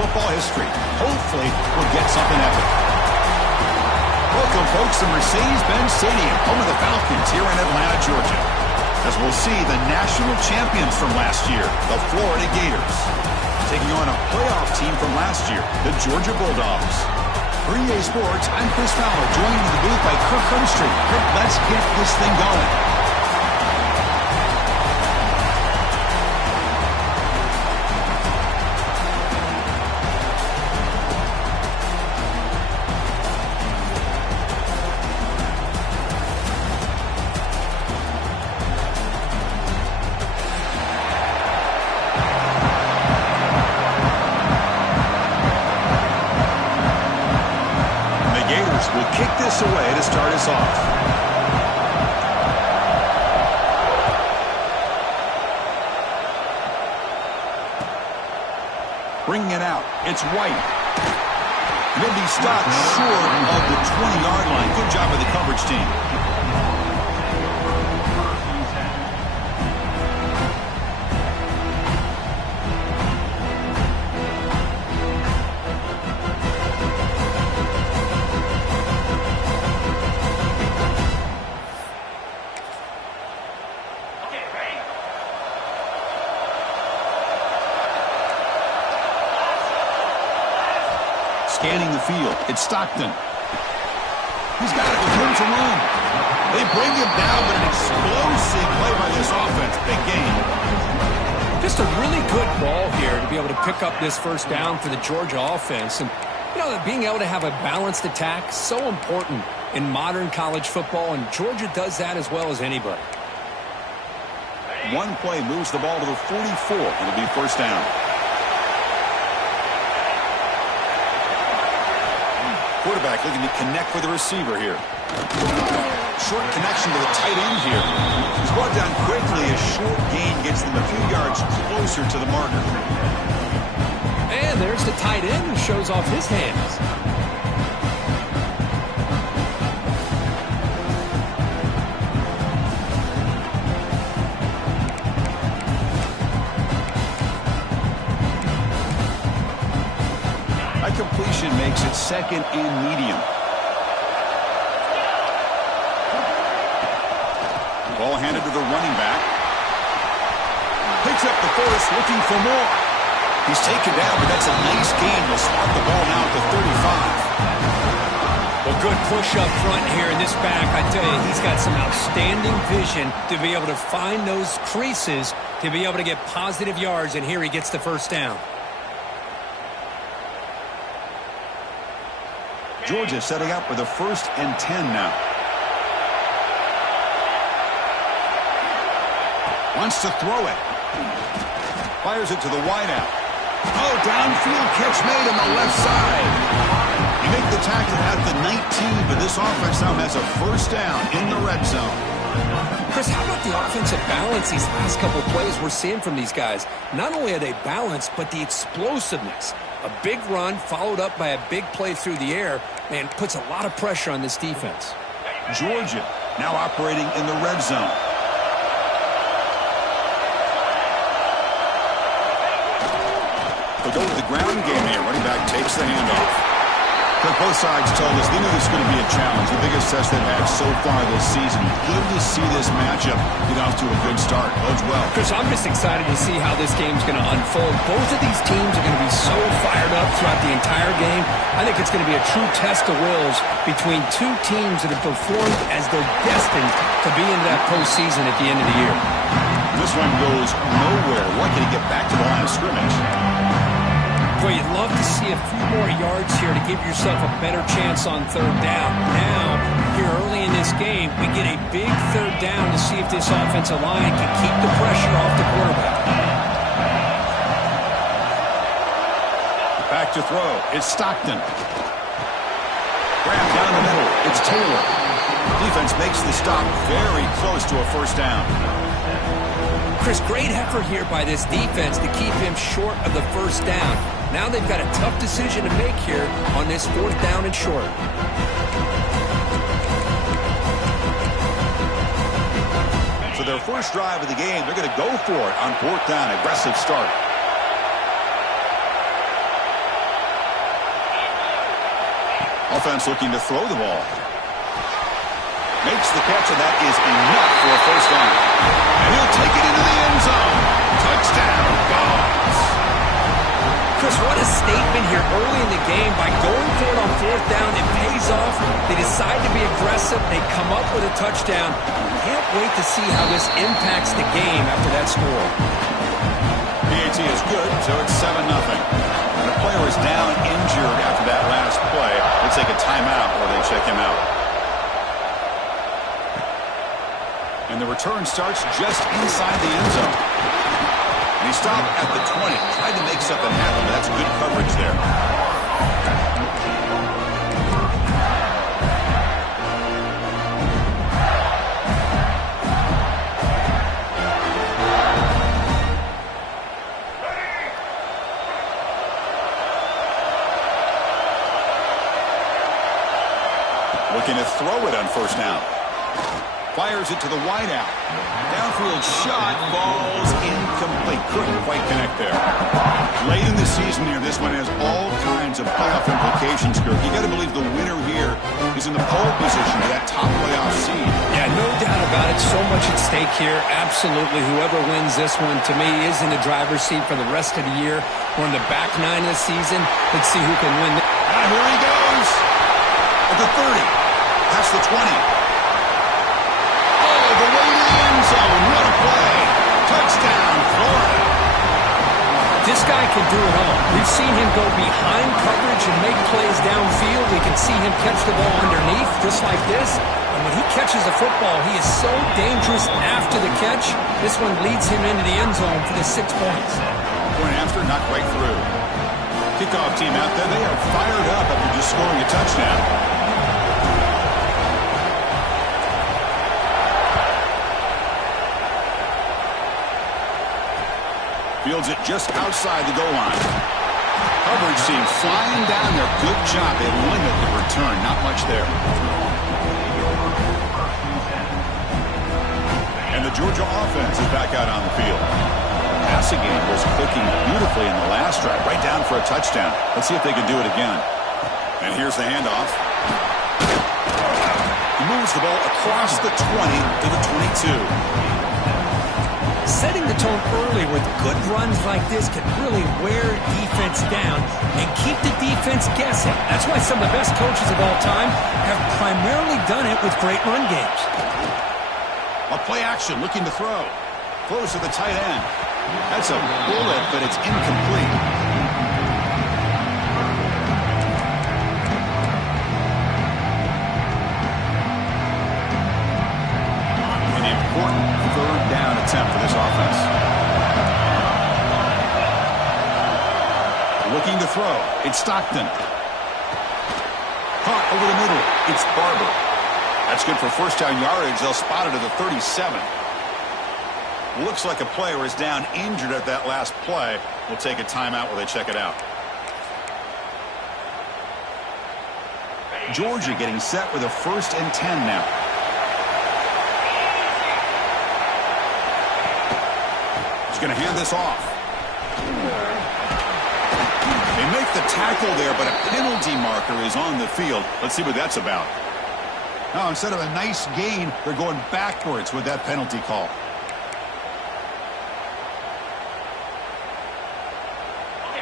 football history. Hopefully, we'll get something epic. Welcome, folks, to Mercedes-Benz Stadium, home of the Falcons here in Atlanta, Georgia. As we'll see the national champions from last year, the Florida Gators, taking on a playoff team from last year, the Georgia Bulldogs. For EA Sports, I'm Chris Fowler, joined in the booth by Kirk Hermstreet. Kirk, let's get this thing going. Will kick this away to start us off. Bringing it out. It's White. He'll be stopped short of the 20-yard line. Good job of the coverage team. Scanning the field. It's Stockton. He's got it with room to run. They bring him down, but an explosive play by this offense. Big game. Just a really good ball here to be able to pick up this first down for the Georgia offense. And, you know, being able to have a balanced attack, so important in modern college football, and Georgia does that as well as anybody. One play moves the ball to the 44. It'll be first down. Quarterback looking to connect with the receiver here. Short connection to the tight end here. He's brought down quickly. A short gain gets them a few yards closer to the marker. And there's the tight end who shows off his hands. Completion makes it second and medium. Ball handed to the running back. Picks up the first, looking for more. He's taken down, but that's a nice gain. He'll spot the ball now at the 35. Well, good push up front here in this back. I tell you, he's got some outstanding vision to be able to find those creases, to be able to get positive yards, and here he gets the first down. Georgia setting up for the 1st and 10 now. Wants to throw it. Fires it to the wideout. Oh, downfield catch made on the left side. You make the tackle at the 19, but this offense now has a first down in the red zone. Chris, how about the offensive balance these last couple plays we're seeing from these guys? Not only are they balanced, but the explosiveness. A big run followed up by a big play through the air, man, puts a lot of pressure on this defense. Georgia now operating in the red zone. They'll go with the ground game here. Running back takes the handoff. Both sides told us they knew this was going to be a challenge, the biggest test they've had so far this season. Good to see this matchup get off to a good start. Bodes well. Chris, I'm just excited to see how this game's going to unfold. Both of these teams are going to be so fired up throughout the entire game. I think it's going to be a true test of wills between two teams that have performed as they're destined to be in that postseason at the end of the year. This one goes nowhere. Lucky to get back to the line of scrimmage. Boy, you'd love to see a few more yards here to give yourself a better chance on third down. Now, here early in this game, we get a big third down to see if this offensive line can keep the pressure off the quarterback. Back to throw. It's Stockton. Grab down the middle. It's Taylor. Defense makes the stop very close to a first down. Chris, great effort here by this defense to keep him short of the first down. Now they've got a tough decision to make here on this 4th down and short. For their first drive of the game, they're going to go for it on 4th down. Aggressive start. offense looking to throw the ball. Makes the catch, and that is enough for a first down. And he'll take it into the end zone. Touchdown, Dogs. Chris, what a statement here early in the game. By going for it on fourth down, it pays off. They decide to be aggressive. They come up with a touchdown. Can't wait to see how this impacts the game after that score. PAT is good, so it's 7-0. And the player is down injured after that last play. They take a timeout or they check him out. And the return starts just inside the end zone. And he stopped at the 20. Tried to make something happen, but that's good coverage there. Looking to throw it on first down. Fires it to the wideout. Downfield shot, falls incomplete. Couldn't quite connect there. Late in the season here, this one has all kinds of playoff implications, Kirk. You got to believe the winner here is in the pole position for that top playoff seed. Yeah, no doubt about it. So much at stake here. Absolutely. Whoever wins this one, to me, is in the driver's seat for the rest of the year. We're in the back nine of the season. Let's see who can win. And here he goes. At the 30. That's the 20. The way to the end zone. What a play. Touchdown, Florida. This guy can do it all. We've seen him go behind coverage and make plays downfield. We can see him catch the ball underneath, just like this. And when he catches the football, he is so dangerous after the catch. This one leads him into the end zone for the 6 points. Point after, not quite through. Kickoff team out there. They are fired up after just scoring a touchdown. Fields it just outside the goal line. Coverage team flying down there. Good job. They limit the return. Not much there. And the Georgia offense is back out on the field. Passing game was clicking beautifully in the last drive. Right down for a touchdown. Let's see if they can do it again. And here's the handoff. He moves the ball across the 20 to the 22. Setting the tone early with good runs like this can really wear defense down and keep the defense guessing. That's why some of the best coaches of all time have primarily done it with great run games. A play action, looking to throw. Throws to the tight end. That's a bullet, but it's incomplete. An important third down attempt for this offense. Looking to throw. It's Stockton. Caught over the middle. It's Barber. That's good for first down yardage. They'll spot it at the 37. Looks like a player is down injured at that last play. We'll take a timeout while they check it out. Georgia getting set with a 1st and 10 now. He's going to hand this off. They make the tackle there, but a penalty marker is on the field. Let's see what that's about. Now, instead of a nice gain, they're going backwards with that penalty call.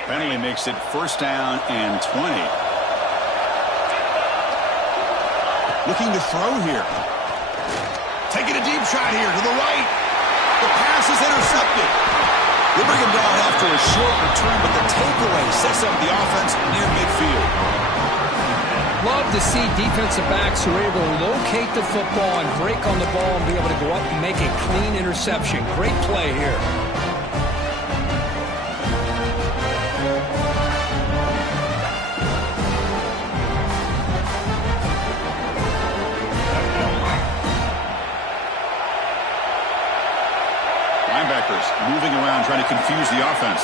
Penalty makes it 1st down and 20. Looking to throw here. Taking a deep shot here to the right. The pass is intercepted. They bring him down after a short return, but the takeaway sets up the offense near midfield. Love to see defensive backs who are able to locate the football and break on the ball and be able to go up and make a clean interception. Great play here. Linebackers moving around, trying to confuse the offense.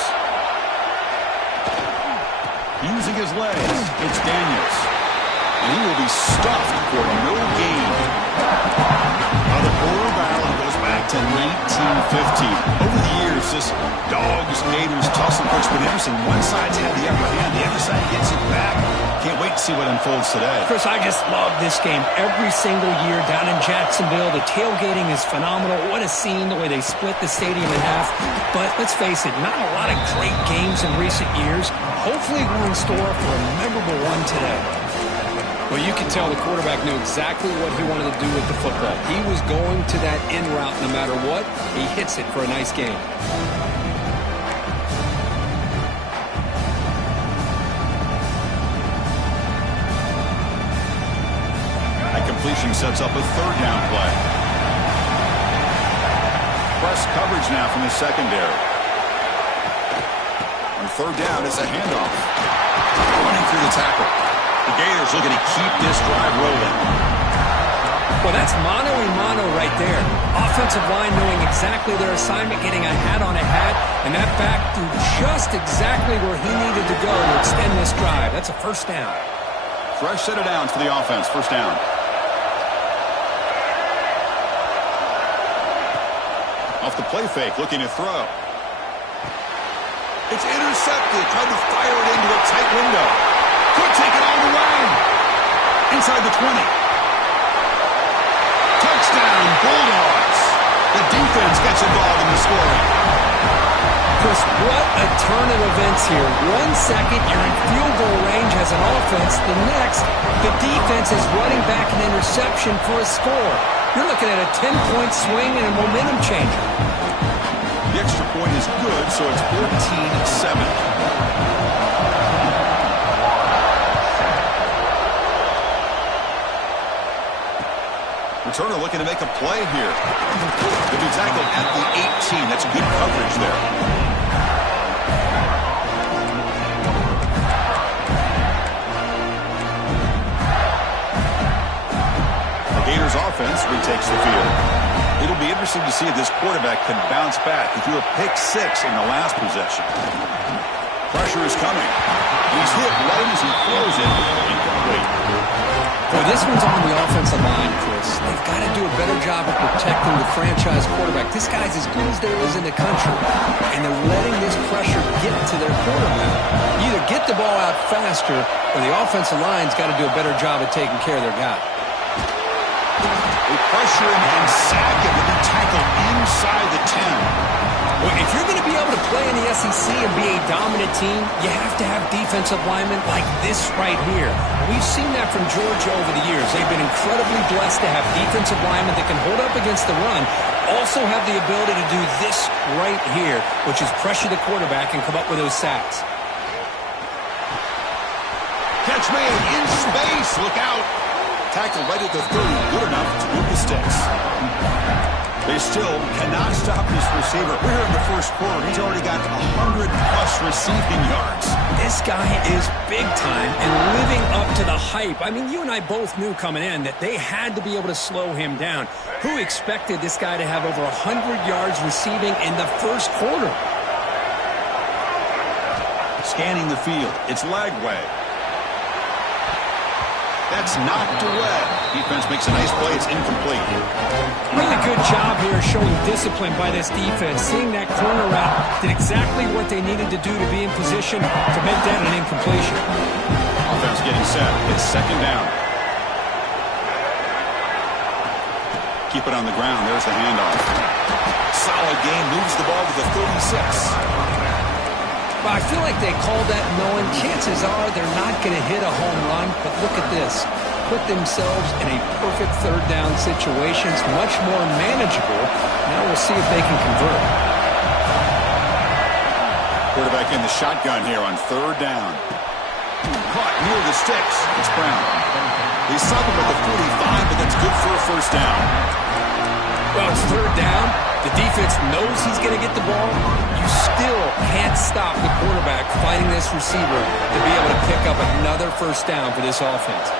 Using his legs, it's Daniels. And he will be stuffed for no gain. Another quarter battle goes back to 1915. Over the years, this Dogs, Gators tussle. Of course, with Emerson, one side's had the upper hand, the other side gets it back. Can't wait to see what unfolds today. Chris, I just love this game every single year down in Jacksonville. The tailgating is phenomenal. What a scene, the way they split the stadium in half. But let's face it, not a lot of great games in recent years. Hopefully we're in store for a memorable one today. Well, you can tell the quarterback knew exactly what he wanted to do with the football. He was going to that in route no matter what. He hits it for a nice game. That completion sets up a third down play. Press coverage now from the secondary. On third down, it's a handoff. Running through the tackle. The Gators looking to keep this drive rolling. Well, that's mano-a-mano right there. Offensive line knowing exactly their assignment, getting a hat on a hat, and that back threw just exactly where he needed to go to extend this drive. That's a first down. Fresh set of downs for the offense. First down. Off the play fake, looking to throw. It's intercepted. Tried to fire it into a tight window. Could take it all the way. Inside the 20. Touchdown, Bulldogs. The defense gets involved in the scoring. Chris, what a turn of events here. 1 second, you're in field goal range as an offense. The next, the defense is running back an interception for a score. You're looking at a 10-point swing and a momentum changer. The extra point is good, so it's 14-7. Returner looking to make a play here. He'll be tackled at the 18. That's good coverage there. The Gators offense retakes the field. It'll be interesting to see if this quarterback can bounce back. He threw a pick 6 in the last possession. Pressure is coming. He's hit right as he throws it. Incomplete. Well, this one's on the offensive line, Chris. They've got to do a better job of protecting the franchise quarterback. This guy's as good as there is in the country, and they're letting this pressure get to their quarterback. You either get the ball out faster, or the offensive line's got to do a better job of taking care of their guy. They pressure him and sack him with a tackle inside the 10. Well, if you're going to be able to play in the SEC and be a dominant team, you have to have defensive linemen like this right here. We've seen that from Georgia over the years. They've been incredibly blessed to have defensive linemen that can hold up against the run, also have the ability to do this right here, which is pressure the quarterback and come up with those sacks. Catch made in space. Look out. Tackle right at the 30. Good enough to move the sticks. They still cannot stop this receiver. We're here in the first quarter. He's already got 100-plus receiving yards. This guy is big time and living up to the hype. I mean, you and I both knew coming in that they had to be able to slow him down. Who expected this guy to have over 100 yards receiving in the first quarter? Scanning the field. It's Lagway. That's knocked away. Defense makes a nice play. It's incomplete. Really good job here showing discipline by this defense. Seeing that corner route did exactly what they needed to do to be in position to make that an incompletion. Offense getting set. It's second down. Keep it on the ground. There's the handoff. Solid game. Moves the ball to the 36. Well, I feel like they called that knowing chances are they're not going to hit a home run, but look at this. Put themselves in a perfect third down situation. It's much more manageable. Now we'll see if they can convert. Quarterback in the shotgun here on third down. Caught near the sticks. It's Brown. They stop him at the 45, but that's good for a first down. Well, it's third down. The defense knows he's going to get the ball. You still can't stop the quarterback fighting this receiver to be able to pick up another first down for this offense.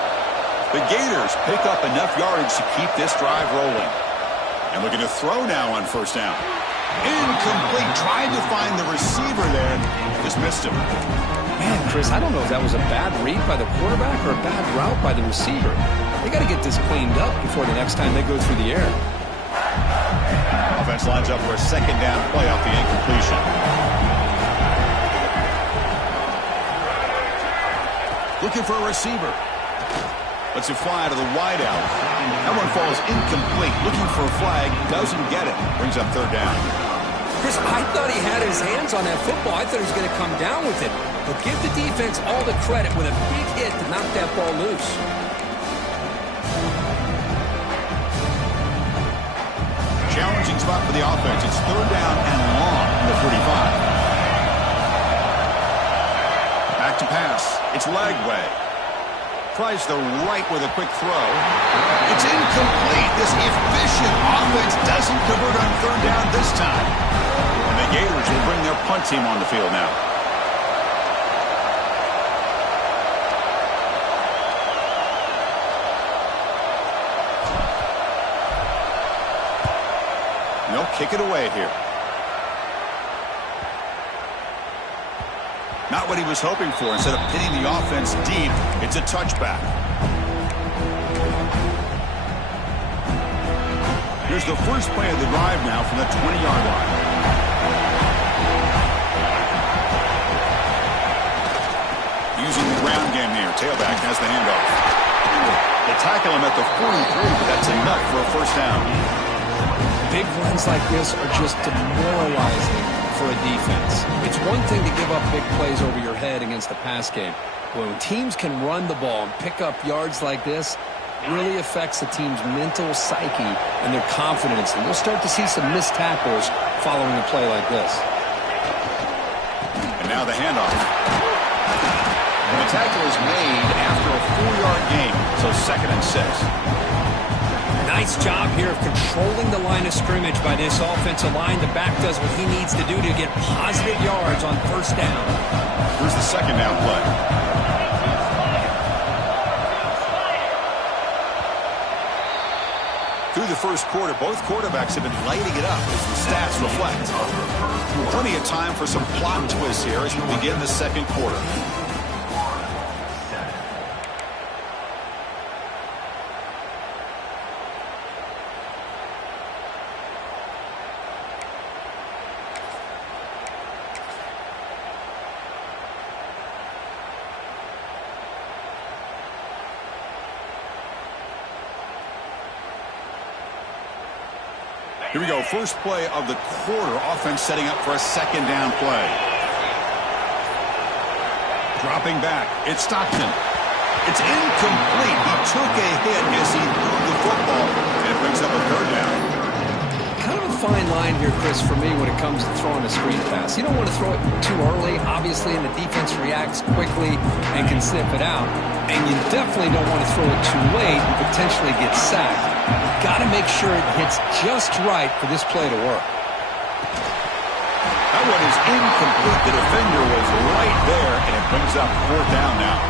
The Gators pick up enough yardage to keep this drive rolling. And looking to throw now on first down. Incomplete. Trying to find the receiver there. Just missed him. Man, Chris, I don't know if that was a bad read by the quarterback or a bad route by the receiver. They got to get this cleaned up before the next time they go through the air. Offense lines up for a second down play off the incompletion. Looking for a receiver. Lets it fly to the wideout. That one falls incomplete. Looking for a flag. Doesn't get it. Brings up third down. Chris, I thought he had his hands on that football. I thought he was going to come down with it. But give the defense all the credit with a big hit to knock that ball loose. Challenging spot for the offense. It's third down and long from the 45. Back to pass. It's leg way. Tries the right with a quick throw. It's incomplete. This efficient offense doesn't convert on third down this time. And the Gators will bring their punt team on the field now. They'll kick it away here. Not what he was hoping for. Instead of pitting the offense deep, it's a touchback. Here's the first play of the drive now from the 20-yard line. Using the ground game here. Tailback has the handoff. They tackle him at the 43, but that's enough for a first down. Big runs like this are just demoralizing for a defense. It's one thing to give up big plays over your head against the pass game. When teams can run the ball and pick up yards like this, it really affects the team's mental psyche and their confidence. And we'll start to see some missed tackles following a play like this. And now the handoff. And the tackle is made after a 4-yard gain, so 2nd and 6. Nice job here of controlling the line of scrimmage by this offensive line. The back does what he needs to do to get positive yards on first down. Here's the second down play. Through the first quarter, both quarterbacks have been lighting it up as the stats reflect. Plenty of time for some plot twists here as we begin the second quarter. Here we go, first play of the quarter. Offense setting up for a second down play. Dropping back, it's Stockton. It's incomplete. He took a hit as he threw the football, and it brings up a third down. Kind of a fine line here, Chris, for me when it comes to throwing a screen pass. You don't want to throw it too early, obviously, and the defense reacts quickly and can sniff it out. And you definitely don't want to throw it too late and potentially get sacked. You've got to make sure it hits just right for this play to work. That one is incomplete. The defender was right there, and it brings up fourth down now.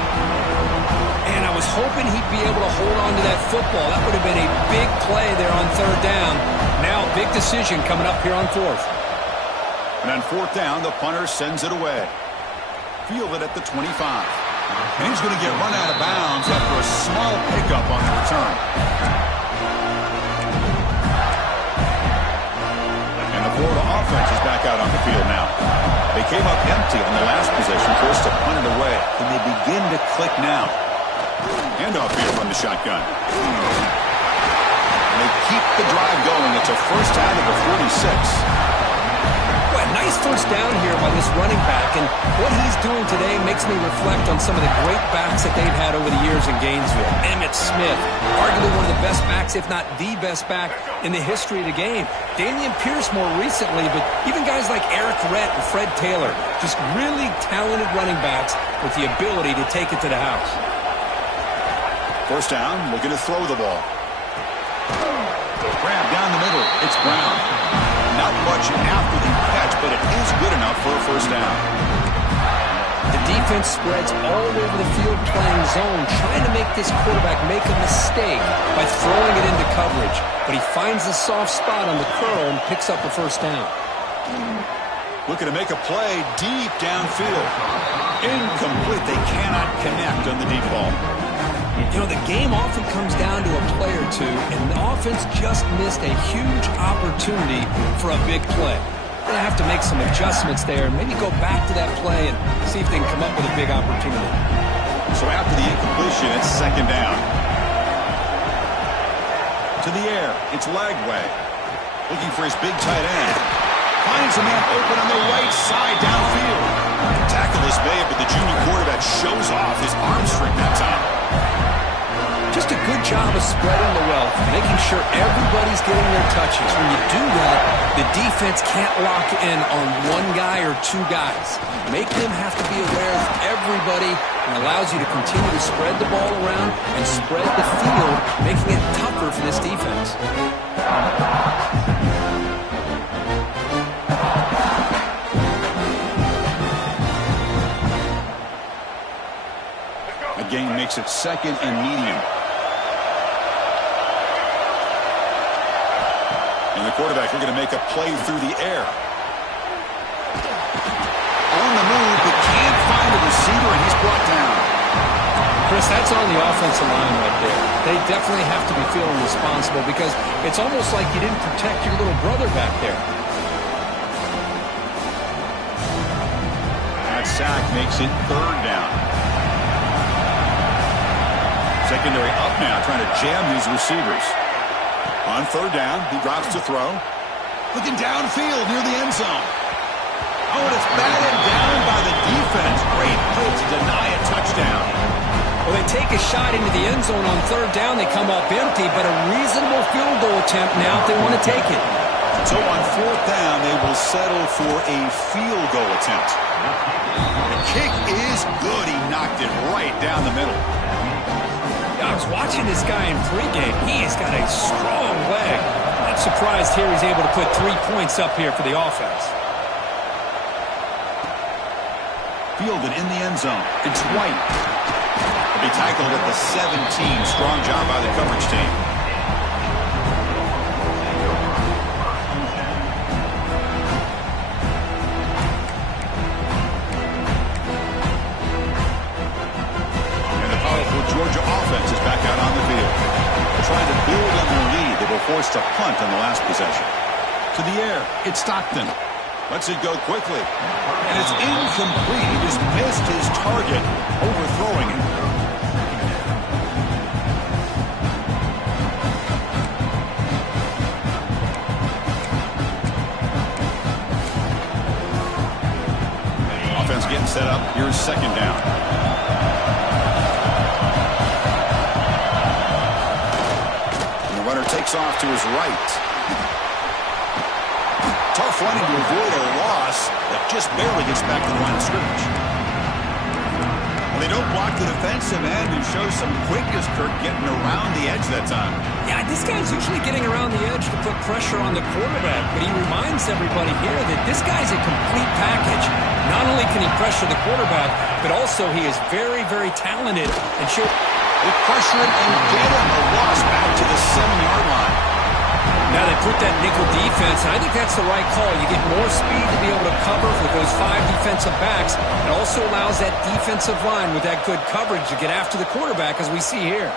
And I was hoping he'd be able to hold on to that football. That would have been a big play there on third down. Now a big decision coming up here on fourth. And on fourth down, the punter sends it away. Fielded at the 25. And he's going to get run out of bounds after a small pickup on the return. And the Florida offense is back out on the field now. They came up empty on the last possession, forced to punt it away. And they begin to click now. Handoff here from the shotgun. And they keep the drive going. It's a first down of the 46. Nice first down here by this running back, and what he's doing today makes me reflect on some of the great backs that they've had over the years in Gainesville. Emmitt Smith, arguably one of the best backs, if not the best back in the history of the game. Dameon Pierce more recently, but even guys like Eric Rett and Fred Taylor, just really talented running backs with the ability to take it to the house. First down, looking to throw the ball. Grab down the middle, it's Brown. Not much after the catch, but it is good enough for a first down. The defense spreads all over the field playing zone, trying to make this quarterback make a mistake by throwing it into coverage. But he finds the soft spot on the curl and picks up a first down. Looking to make a play deep downfield. Incomplete. They cannot connect on the deep ball. You know, the game often comes down to a play or two, and the offense just missed a huge opportunity for a big play. They're going to have to make some adjustments there, maybe go back to that play and see if they can come up with a big opportunity. So after the incompletion, it's second down. To the air, it's Lagway. Looking for his big tight end. Finds a man open on the right side downfield. Tackle is made, but the junior quarterback shows off his arm strength that time. Just a good job of spreading the wealth, making sure everybody's getting their touches. When you do that, the defense can't lock in on one guy or two guys. Make them have to be aware of everybody and allows you to continue to spread the ball around and spread the field, making it tougher for this defense. The game makes it second and medium. And the quarterback are going to make a play through the air. On the move, but can't find a receiver, and he's brought down. Chris, that's on the offensive line right there. They definitely have to be feeling responsible because it's almost like you didn't protect your little brother back there. That sack makes it third down. Secondary up now, trying to jam these receivers. On third down, he drops to throw. Looking downfield near the end zone. Oh, and it's batted down by the defense. Great play to deny a touchdown. Well, they take a shot into the end zone on third down. They come up empty, but a reasonable field goal attempt now if they want to take it. So on fourth down, they will settle for a field goal attempt. The kick is good. He knocked it right down the middle. I was watching this guy in pregame. He has got a strong leg. Not surprised here he's able to put 3 points up here for the offense. Fielded in the end zone. It's White. He'll be tackled at the 17. Strong job by the coverage team. Georgia offense is back out on the field. They're trying to build on their lead. They were forced to punt on the last possession. To the air, it's Stockton. Lets it go quickly. And it's incomplete. He just missed his target, overthrowing it. Offense getting set up. Here's second down. Runner takes off to his right. Tough running to avoid a loss that just barely gets back to the line of scrimmage. Well, they don't block the defensive end and show some quickness, Kirk, getting around the edge that time. Yeah, this guy's usually getting around the edge to put pressure on the quarterback, but he reminds everybody here that this guy's a complete package. Not only can he pressure the quarterback, but also he is very, very talented and should... They pressure it and get him. A loss back to the 7-yard line. Now they put that nickel defense, and I think that's the right call. You get more speed to be able to cover for those 5 defensive backs. It also allows that defensive line with that good coverage to get after the quarterback, as we see here.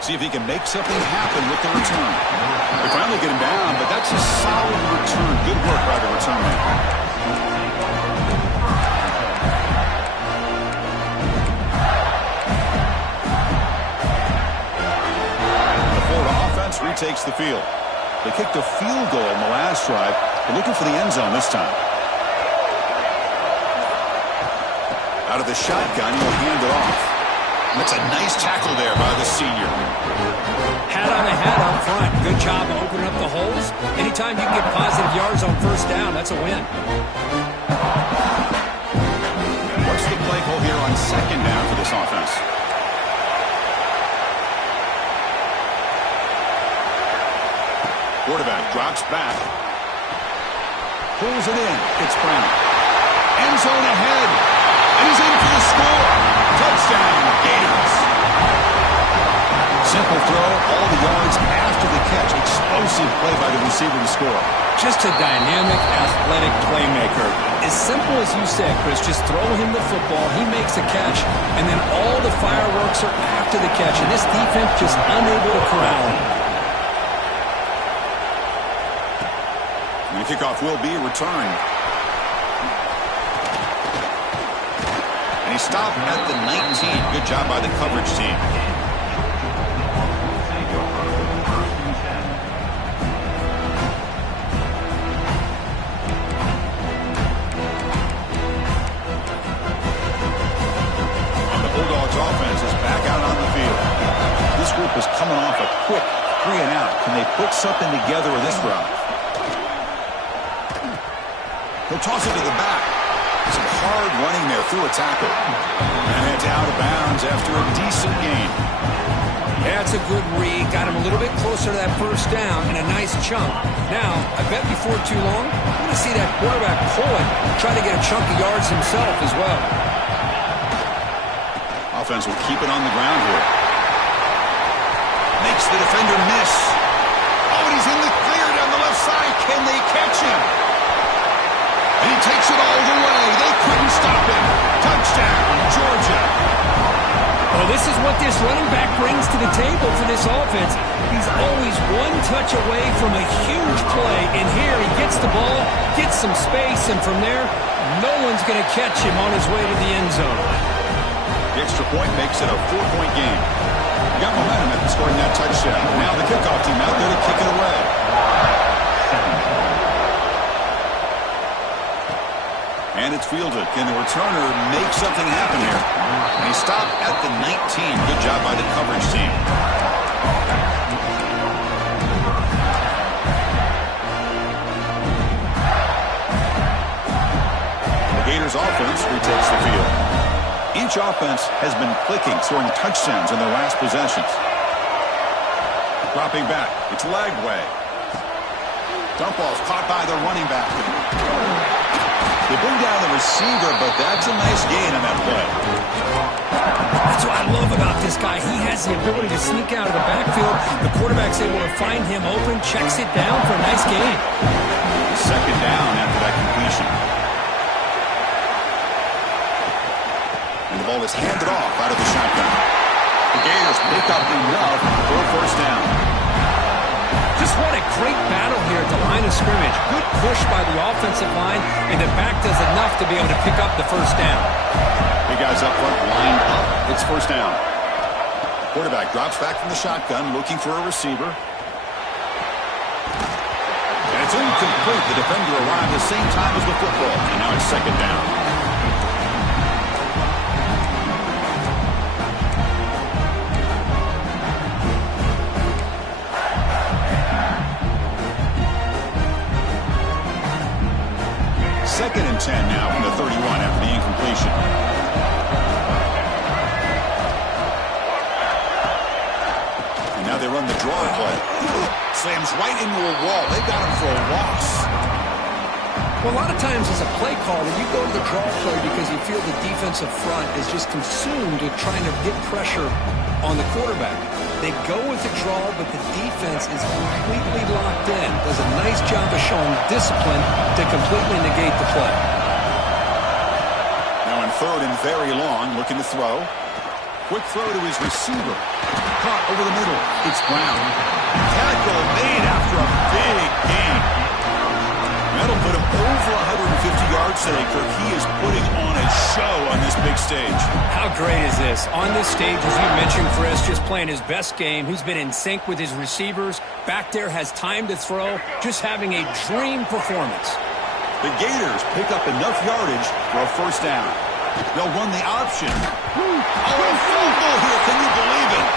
See if he can make something happen with the return. They finally get him down, but that's a solid return. Good work by the return man. Retakes the field. They kicked a field goal in the last drive. They're looking for the end zone this time. Out of the shotgun, he'll hand it off. That's a nice tackle there by the senior. Hat on the hat up front. Good job of opening up the holes. Anytime you can get positive yards on first down, that's a win. What's the play call here on second down for this offense? Quarterback drops back. Pulls it in. It's Brown. End zone ahead. And he's in for the score. Touchdown, Gators. Simple throw. All the yards after the catch. Explosive play by the receiver to score. Just a dynamic, athletic playmaker. As simple as you said, Chris, just throw him the football. He makes a catch. And then all the fireworks are after the catch. And this defense just unable to corral him. And the kickoff will be returned. And he stopped at the 19. Good job by the coverage team. Bulldogs offense is back out on the field. This group is coming off a quick 3-and-out. Can they put something together with this drive? He'll toss it to the back. Some hard running there through a tackle. And it's out of bounds after a decent gain. Yeah, it's a good read. Got him a little bit closer to that first down and a nice chunk. Now, I bet before too long, I'm going to see that quarterback pull it, try to get a chunk of yards himself as well. Offense will keep it on the ground here. Makes the defender miss. Oh, and he's in the clear down the left side. Can they catch him? And he takes it all the way. They couldn't stop him. Touchdown, Georgia. Well, this is what this running back brings to the table for this offense. He's always one touch away from a huge play. And here he gets the ball, gets some space, and from there, no one's going to catch him on his way to the end zone. The extra point makes it a 4-point game. Got momentum after scoring that touchdown. Now the kickoff team out there to kick it away. And it's fielded. Can the returner make something happen here? And he stopped at the 19. Good job by the coverage team. The Gators offense retakes the field. Each offense has been clicking, scoring touchdowns in their last possessions. Dropping back. It's leg way. Dump ball's caught by the running back. They bring down the receiver, but that's a nice gain on that play. That's what I love about this guy. He has the ability to sneak out of the backfield. The quarterback's able to find him open, checks it down for a nice gain. Second down after that completion. And the ball is handed off out of the shotgun. The Gators pick up enough for a first down. Just what a great battle here at the line of scrimmage. Good push by the offensive line, and the back does enough to be able to pick up the first down. Big guys up front lined up. It's first down. Quarterback drops back from the shotgun, looking for a receiver. And it's incomplete. The defender arrived at the same time as the football. And now it's second down. Second and 10 now from the 31 after the incompletion. And now they run the draw play. Slams right into a wall. They got him for a loss. Well, a lot of times as a play caller, you go to the draw play because you feel the defensive front is just consumed with trying to get pressure on the quarterback. They go with the draw, but the defense is completely locked in. Does a nice job of showing discipline to completely negate the play. Now in third and very long, looking to throw. Quick throw to his receiver. Caught over the middle. It's Brown. Tackle made after a big game. That'll put him over 150 yards today, Kirk. He is putting on a show on this big stage. How great is this? On this stage, as you mentioned, Chris, just playing his best game. He's been in sync with his receivers. Back there, has time to throw. Just having a dream performance. The Gators pick up enough yardage for a first down. They'll run the option. Oh, a field goal here. Can you believe it?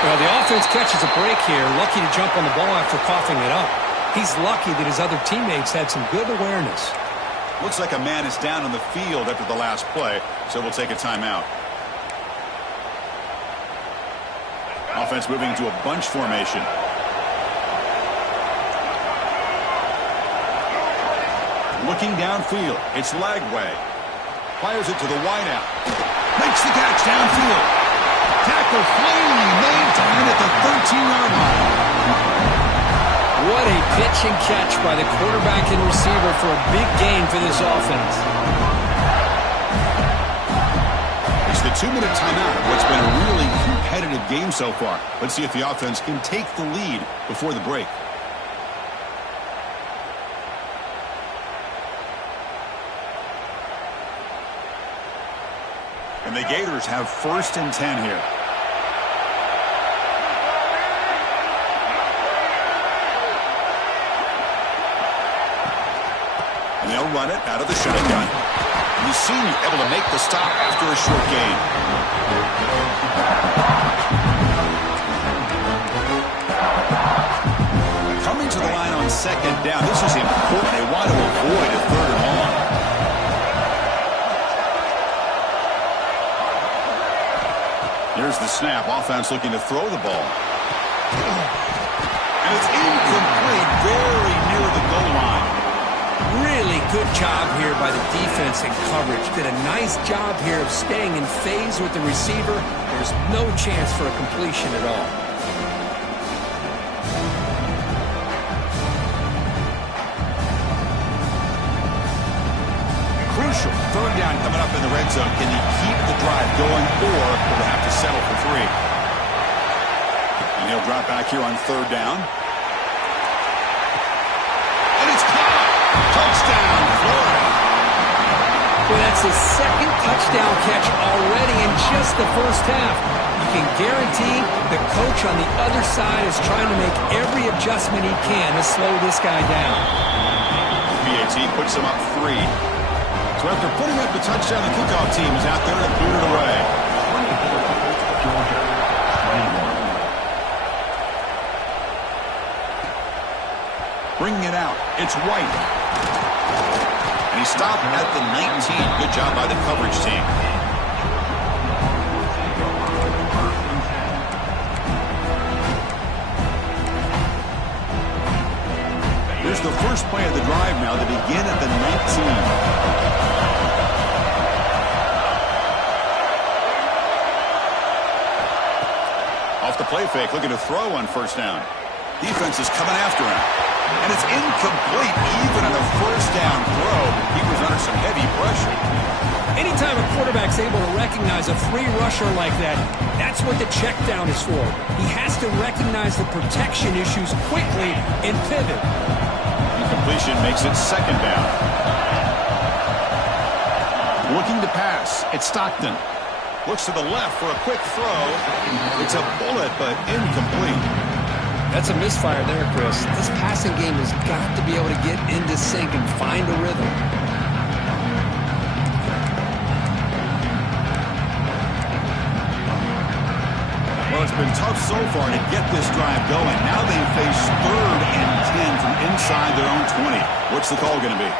Well, the offense catches a break here. Lucky to jump on the ball after coughing it up. He's lucky that his other teammates had some good awareness. Looks like a man is down on the field after the last play, so we'll take a timeout. Offense moving into a bunch formation. Looking downfield. It's Lagway. Fires it to the wideout. Makes the catch downfield. Tackle finally made down at the 13-yard line. What a pitch and catch by the quarterback and receiver for a big gain for this offense. It's the 2-minute timeout of what's been a really competitive game so far. Let's see if the offense can take the lead before the break. And the Gators have 1st and 10 here. And they'll run it out of the shotgun. And the senior able to make the stop after a short gain. Coming to the line on 2nd down. This is important. They want to avoid a 3rd and long. Here's the snap. Offense looking to throw the ball. And it's incomplete, very near the goal line. Really good job here by the defense and coverage. Did a nice job here of staying in phase with the receiver. There's no chance for a completion at all. Crucial. 3rd down coming up in the red zone. Can he keep the drive going, or will they have to settle for 3? And he'll drop back here on 3rd down. And it's caught. Touchdown, Florida. Well, that's his 2nd touchdown catch already in just the first half. You can guarantee the coach on the other side is trying to make every adjustment he can to slow this guy down. BAT puts him up 3. So after putting up the touchdown, the kickoff team is out there to boot it away. Bringing it out, it's White. And he stopped at the 19. Good job by the coverage team. Here's the first play of the drive now to begin at the 19. Off the play fake, looking to throw on 1st down. Defense is coming after him. And it's incomplete even on a 1st down throw. He was under some heavy pressure. Anytime a quarterback's able to recognize a free rusher like that, that's what the check down is for. He has to recognize the protection issues quickly and pivot. Incompletion makes it 2nd down. Looking to pass. It's Stockton. Looks to the left for a quick throw. It's a bullet, but incomplete. That's a misfire there, Chris. This passing game has got to be able to get into sync and find a rhythm. Well, it's been tough so far to get this drive going. Now they face 3rd and 10 from inside their own 20. What's the call going to be?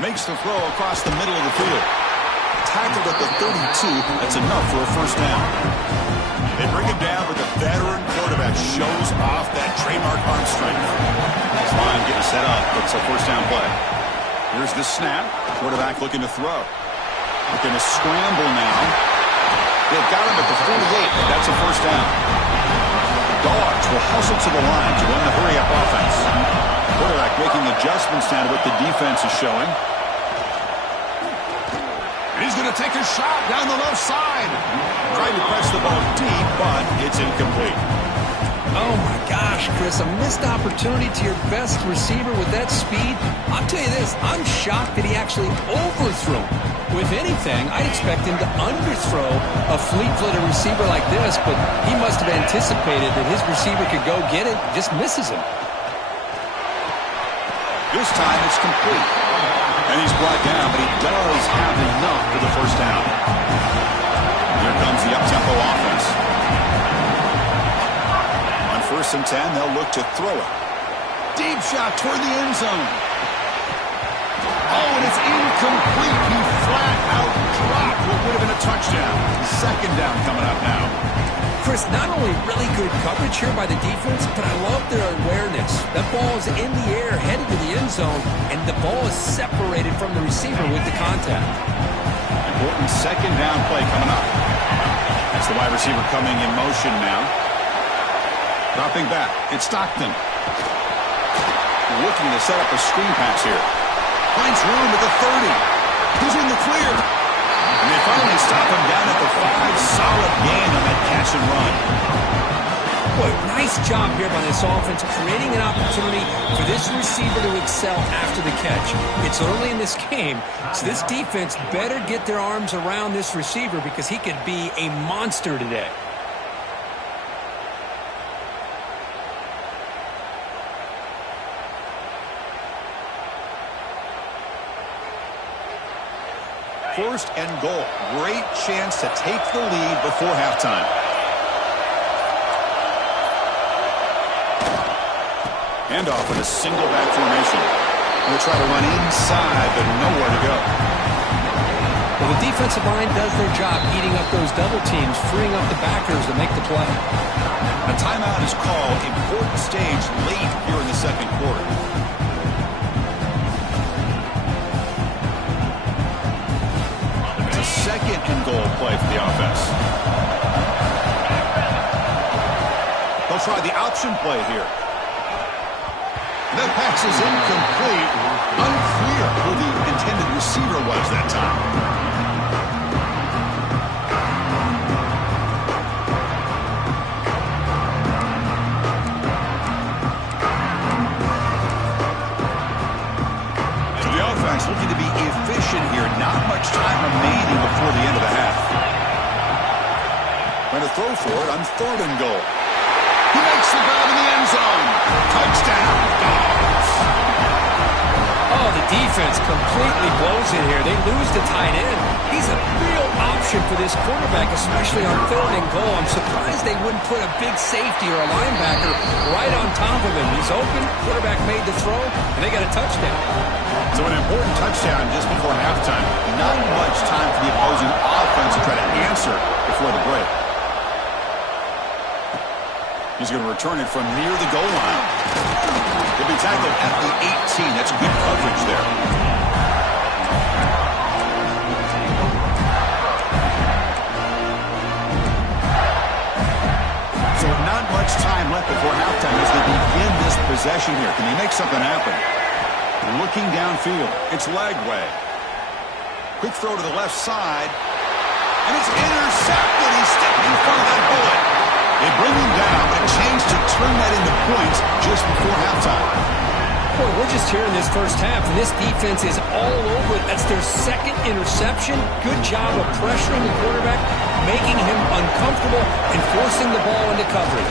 Makes the throw across the middle of the field. Tackled at the 32. That's enough for a 1st down. They bring him down, but the veteran quarterback shows off that trademark arm strength. This line getting set up. It's a 1st down play. Here's the snap. Quarterback looking to throw. Looking to scramble now. They've got him at the 48. That's a 1st down. Dogs will hustle to the line to run the hurry-up offense. Quarterback making adjustments now to what the defense is showing. He's going to take a shot down the left side. Trying to press the ball deep, but it's incomplete. Oh, my gosh, Chris, a missed opportunity to your best receiver with that speed. I'll tell you this, I'm shocked that he actually overthrew. With anything, I'd expect him to underthrow a fleet-footed receiver like this, but he must have anticipated that his receiver could go get it, just misses him. This time it's complete. And he's brought down, but he does have enough for the 1st down. Here comes the up-tempo offense. On 1st and 10, they'll look to throw it. Deep shot toward the end zone. Oh, and it's incomplete. He flat out dropped what would have been a touchdown. 2nd down coming up now. Chris, not only really good coverage here by the defense, but I love their awareness. That ball is in the air, headed to the end zone, and the ball is separated from the receiver with the contact. Important 2nd down play coming up. That's the wide receiver coming in motion now. Dropping back. It's Stockton. Looking to set up a screen pass here. Finds room at the 30. He's in the clear. And they finally stop him down at the 5. Solid gain on that catch and run. Boy, nice job here by this offense, creating an opportunity for this receiver to excel after the catch. It's early in this game, so this defense better get their arms around this receiver because he could be a monster today. First and goal. Great chance to take the lead before halftime. Handoff in a single back formation. They'll try to run inside, but nowhere to go. Well, the defensive line does their job eating up those double teams, freeing up the backers to make the play. A timeout is called. Important stage late here in the second quarter. Second and goal play for the offense. They'll try the option play here. That pass is incomplete. Unclear who the intended receiver was that time. So the offense looking to be efficient here. Not much time remaining before the end of the half. Going to throw for it on third and goal. He makes the grab in the end zone. Touchdown, Dogs. Oh, the defense completely blows it here. They lose the tight end. He's a real option for this quarterback, especially on third and goal. I'm surprised they wouldn't put a big safety or a linebacker right on top of him. He's open, quarterback made the throw, and they got a touchdown. So an important touchdown just before halftime. Not much time for the opposing offense to try to answer before the break. He's going to return it from near the goal line. He'll be tackled at the 18. That's good coverage there. So not much time left before halftime as they begin this possession here. Can they make something happen? Looking downfield. It's Lagway. Quick throw to the left side. And it's intercepted. He stepped in front of that bullet. They bring him down, but a chance to turn that into points just before halftime. Boy, we're just here in this first half, and this defense is all over it. That's their second interception. Good job of pressuring the quarterback, making him uncomfortable, and forcing the ball into coverage.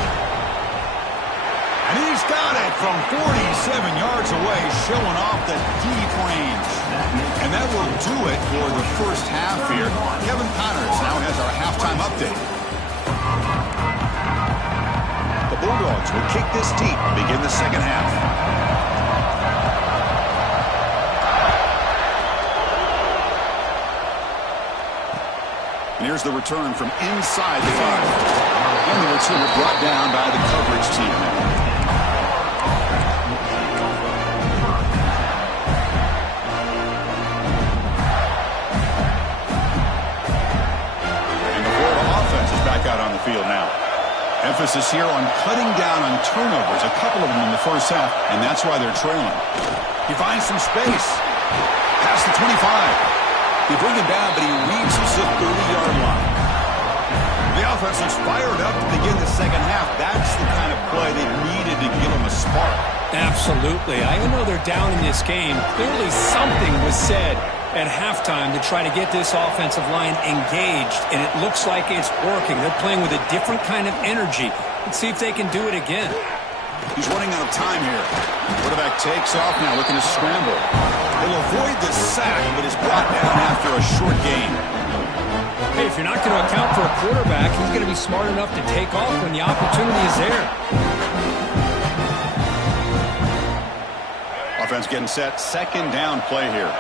And he's got it from 47 yards away, showing off the deep range. And that will do it for the first half here. Kevin Connors now has our halftime update. The Bulldogs will kick this deep and begin the second half. And here's the return from inside the 5. And the return brought down by the coverage team. Out on the field now. Emphasis here on cutting down on turnovers, a couple of them in the first half, and that's why they're trailing. He finds some space. Past the 25. They bring him down, but he reaches the 30-yard line. The offense is fired up to begin the second half. That's the kind of play they needed to give them a spark. Absolutely. I know they're down in this game. Clearly something was said at halftime to try to get this offensive line engaged, and it looks like it's working. They're playing with a different kind of energy. Let's see if they can do it again. He's running out of time here. Quarterback takes off now, looking to scramble. He'll avoid the sack, but is brought down after a short gain. Hey, if you're not going to account for a quarterback, he's going to be smart enough to take off when the opportunity is there. Offense getting set. Second down play here.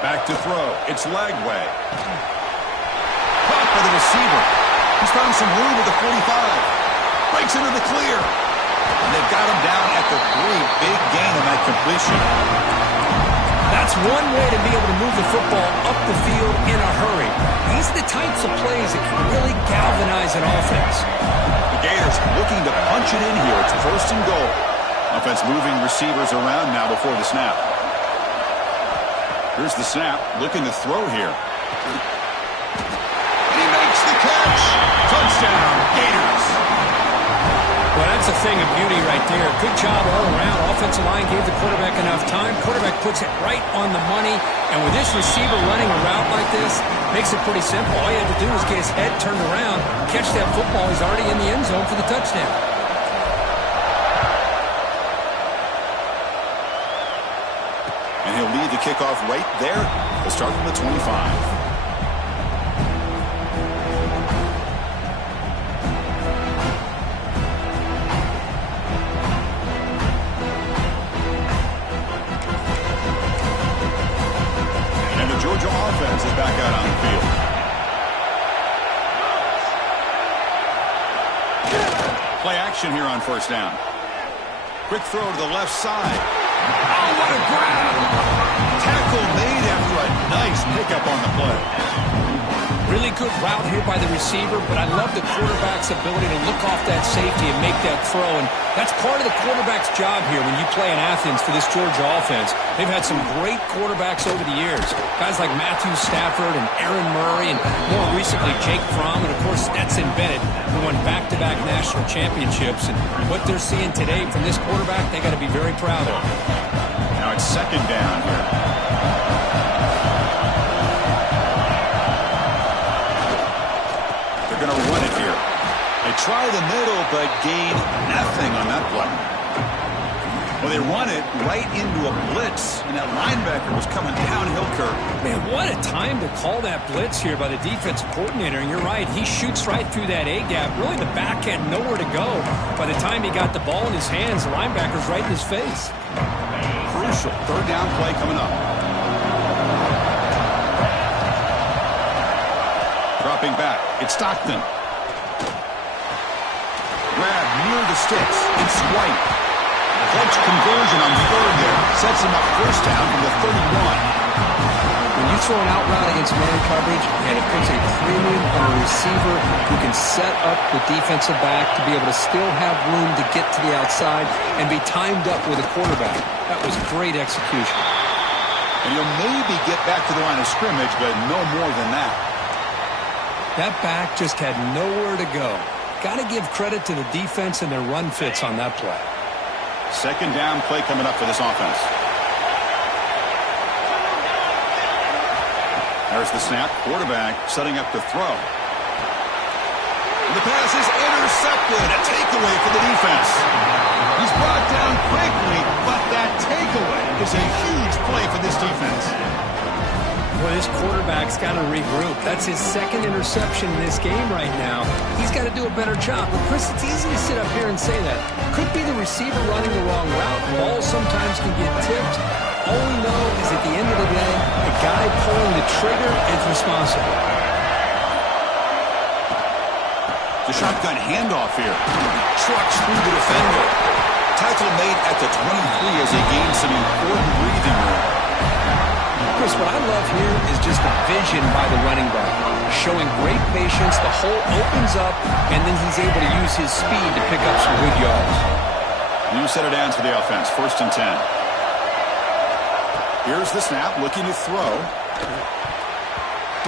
Back to throw. It's Lagway. Caught by the receiver. He's found some room with the 45. Breaks into the clear. And they've got him down at the 3. Big gain on that completion. That's one way to be able to move the football up the field in a hurry. These are the types of plays that can really galvanize an offense. The Gators looking to punch it in here. It's first and goal. Offense moving receivers around now before the snap. Here's the snap. Looking to throw here. And he makes the catch. Touchdown, Gators. Well, that's a thing of beauty right there. Good job all around. Offensive line gave the quarterback enough time. Quarterback puts it right on the money. And with this receiver running a route like this, makes it pretty simple. All you have to do is get his head turned around, catch that football. He's already in the end zone for the touchdown. And he'll lead the kickoff right there. We'll start from the 25. Georgia offense is back out on the field. Play action here on first down. Quick throw to the left side. Oh, what a grab! Tackle made after a nice pickup on the play. Really good route here by the receiver, but I love the quarterback's ability to look off that safety and make that throw. And that's part of the quarterback's job here when you play in Athens for this Georgia offense. They've had some great quarterbacks over the years. Guys like Matthew Stafford and Aaron Murray, and more recently Jake Fromm, and of course Stetson Bennett, who won back-to-back national championships. And what they're seeing today from this quarterback, they got to be very proud of. Now it's second down here. They're going to run it here. They try the middle, but gain nothing on that play. Well, they run it right into a blitz, and that linebacker was coming downhill curve. Man, what a time to call that blitz here by the defensive coordinator. And you're right, he shoots right through that A-gap. Really, the back had nowhere to go. By the time he got the ball in his hands, the linebacker's right in his face. Crucial third down play coming up. Dropping back, it's Stockton. Grab near the sticks, it's White. Clutch conversion on third there. Sets him up first down from the 31. When you throw an out route against man coverage, and it puts a premium on a receiver who can set up the defensive back to be able to still have room to get to the outside and be timed up with a quarterback. That was great execution. And you'll maybe get back to the line of scrimmage, but no more than that. That back just had nowhere to go. Got to give credit to the defense and their run fits on that play. Second down play coming up for this offense. There's the snap. Quarterback setting up to throw. And the pass is intercepted. A takeaway for the defense. He's brought down quickly, but that takeaway is a huge play for this defense. Well, this quarterback's got to regroup. That's his second interception in this game right now. He's got to do a better job. But, Chris, it's easy to sit up here and say that. Could be the receiver running the wrong route. Balls sometimes can get tipped. All we know is at the end of the day, the guy pulling the trigger is responsible. The shotgun handoff here. Trucks through the defender. Tackle made at the 23 as he gains some important breathing room. Chris, what I love here is just the vision by the running back. Showing great patience, the hole opens up, and then he's able to use his speed to pick up some good yards. New set of downs for the offense, 1st and 10. Here's the snap, looking to throw.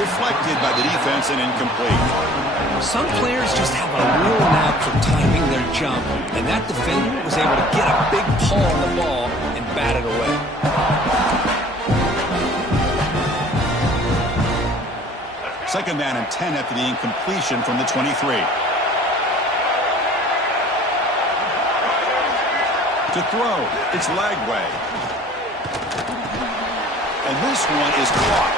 Deflected by the defense and incomplete. Some players just have a real knack for timing their jump, and that defender was able to get a big paw on the ball and bat it away. Second down and 10 after the incompletion from the 23. To throw, it's Lagway. And this one is caught.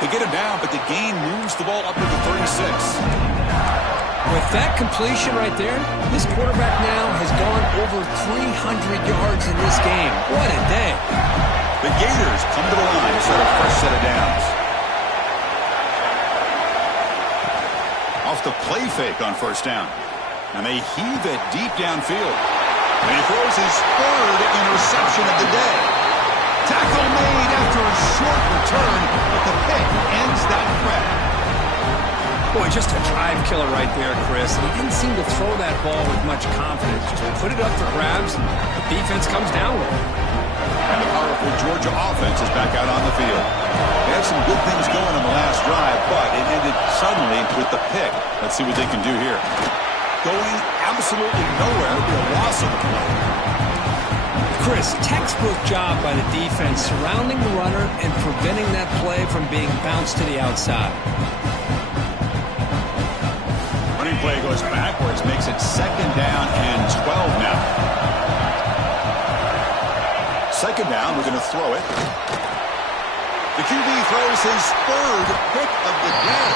They get him down, but the gain moves the ball up to the 36. With that completion right there, this quarterback now has gone over 300 yards in this game. What a day. The Gators come to the line to start a fresh set of downs. Off the play fake on first down. And they heave it deep downfield. And he throws his third interception of the day. Tackle made after a short return, but the pick ends that threat. Boy, just a drive killer right there, Chris. And he didn't seem to throw that ball with much confidence. Just put it up for grabs, and the defense comes down with it. And the powerful Georgia offense is back out on the field. They had some good things going on the last drive, but it ended suddenly with the pick. Let's see what they can do here. Going absolutely nowhere. It'll be a loss of the play. Chris, textbook job by the defense surrounding the runner and preventing that play from being bounced to the outside. Running play goes backwards, makes it 2nd down and 12 now. 2nd down, we're going to throw it. The QB throws his 3rd pick of the day.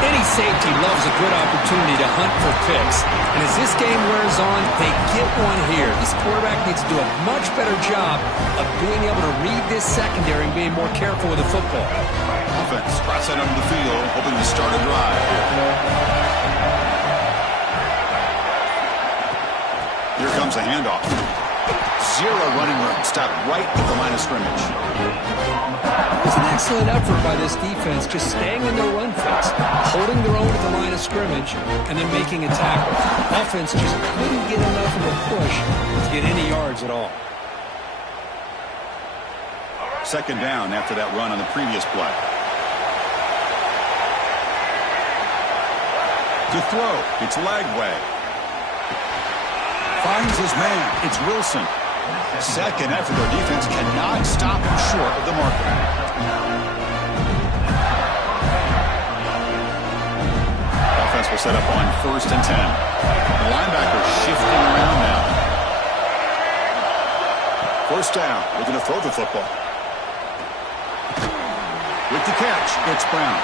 Any safety loves a good opportunity to hunt for picks. And as this game wears on, they get one here. This quarterback needs to do a much better job of being able to read this secondary and being more careful with the football. Offense cross that onto the field, hoping to start a drive here. Here comes the handoff. 0 running room. Stopped right at the line of scrimmage. It was an excellent effort by this defense, just staying in their run fits, holding their own at the line of scrimmage, and then making a tackle. Offense just couldn't get enough of a push to get any yards at all. 2nd down after that run on the previous play. To throw, it's Lagway. Finds his man. It's Wilson. 2nd effort. Their defense cannot stop him short of the marker. Offense will set up on 1st and 10. The linebacker shifting around now. 1st down. We're going to throw the football. With the catch, it's Brown.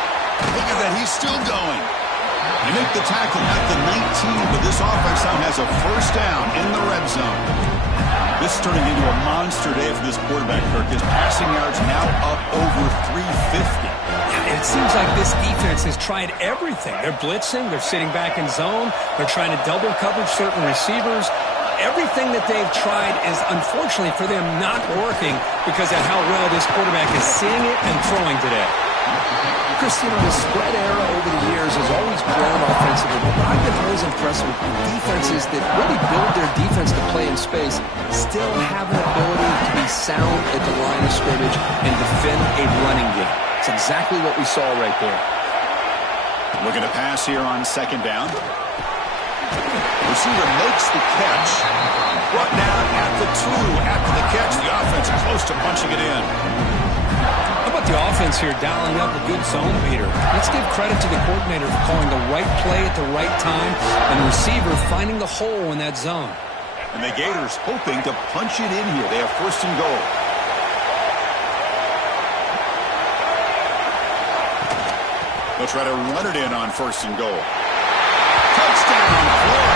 Look at that. He's still going. They make the tackle at the 19, but this offense now has a 1st down in the red zone. This is turning into a monster day for this quarterback, Kirk. His passing yards now up over 350. It seems like this defense has tried everything. They're blitzing. They're sitting back in zone. They're trying to double coverage certain receivers. Everything that they've tried is, unfortunately for them, not working because of how well this quarterback is seeing it and throwing today. Chris, the spread era over the years has always grown offensively, but I've been always impressed with defenses that really build their defense to play in space, still have an ability to be sound at the line of scrimmage and defend a running game. It's exactly what we saw right there. Looking to pass here on 2nd down. Receiver makes the catch. Brought down at the 2. After the catch, the offense close to punching it in. How about the offense here dialing up a good zone beater? Let's give credit to the coordinator for calling the right play at the right time and the receiver finding the hole in that zone. And the Gators hoping to punch it in here. They have 1st and goal. They'll try to run it in on 1st and goal. Touchdown, Florida.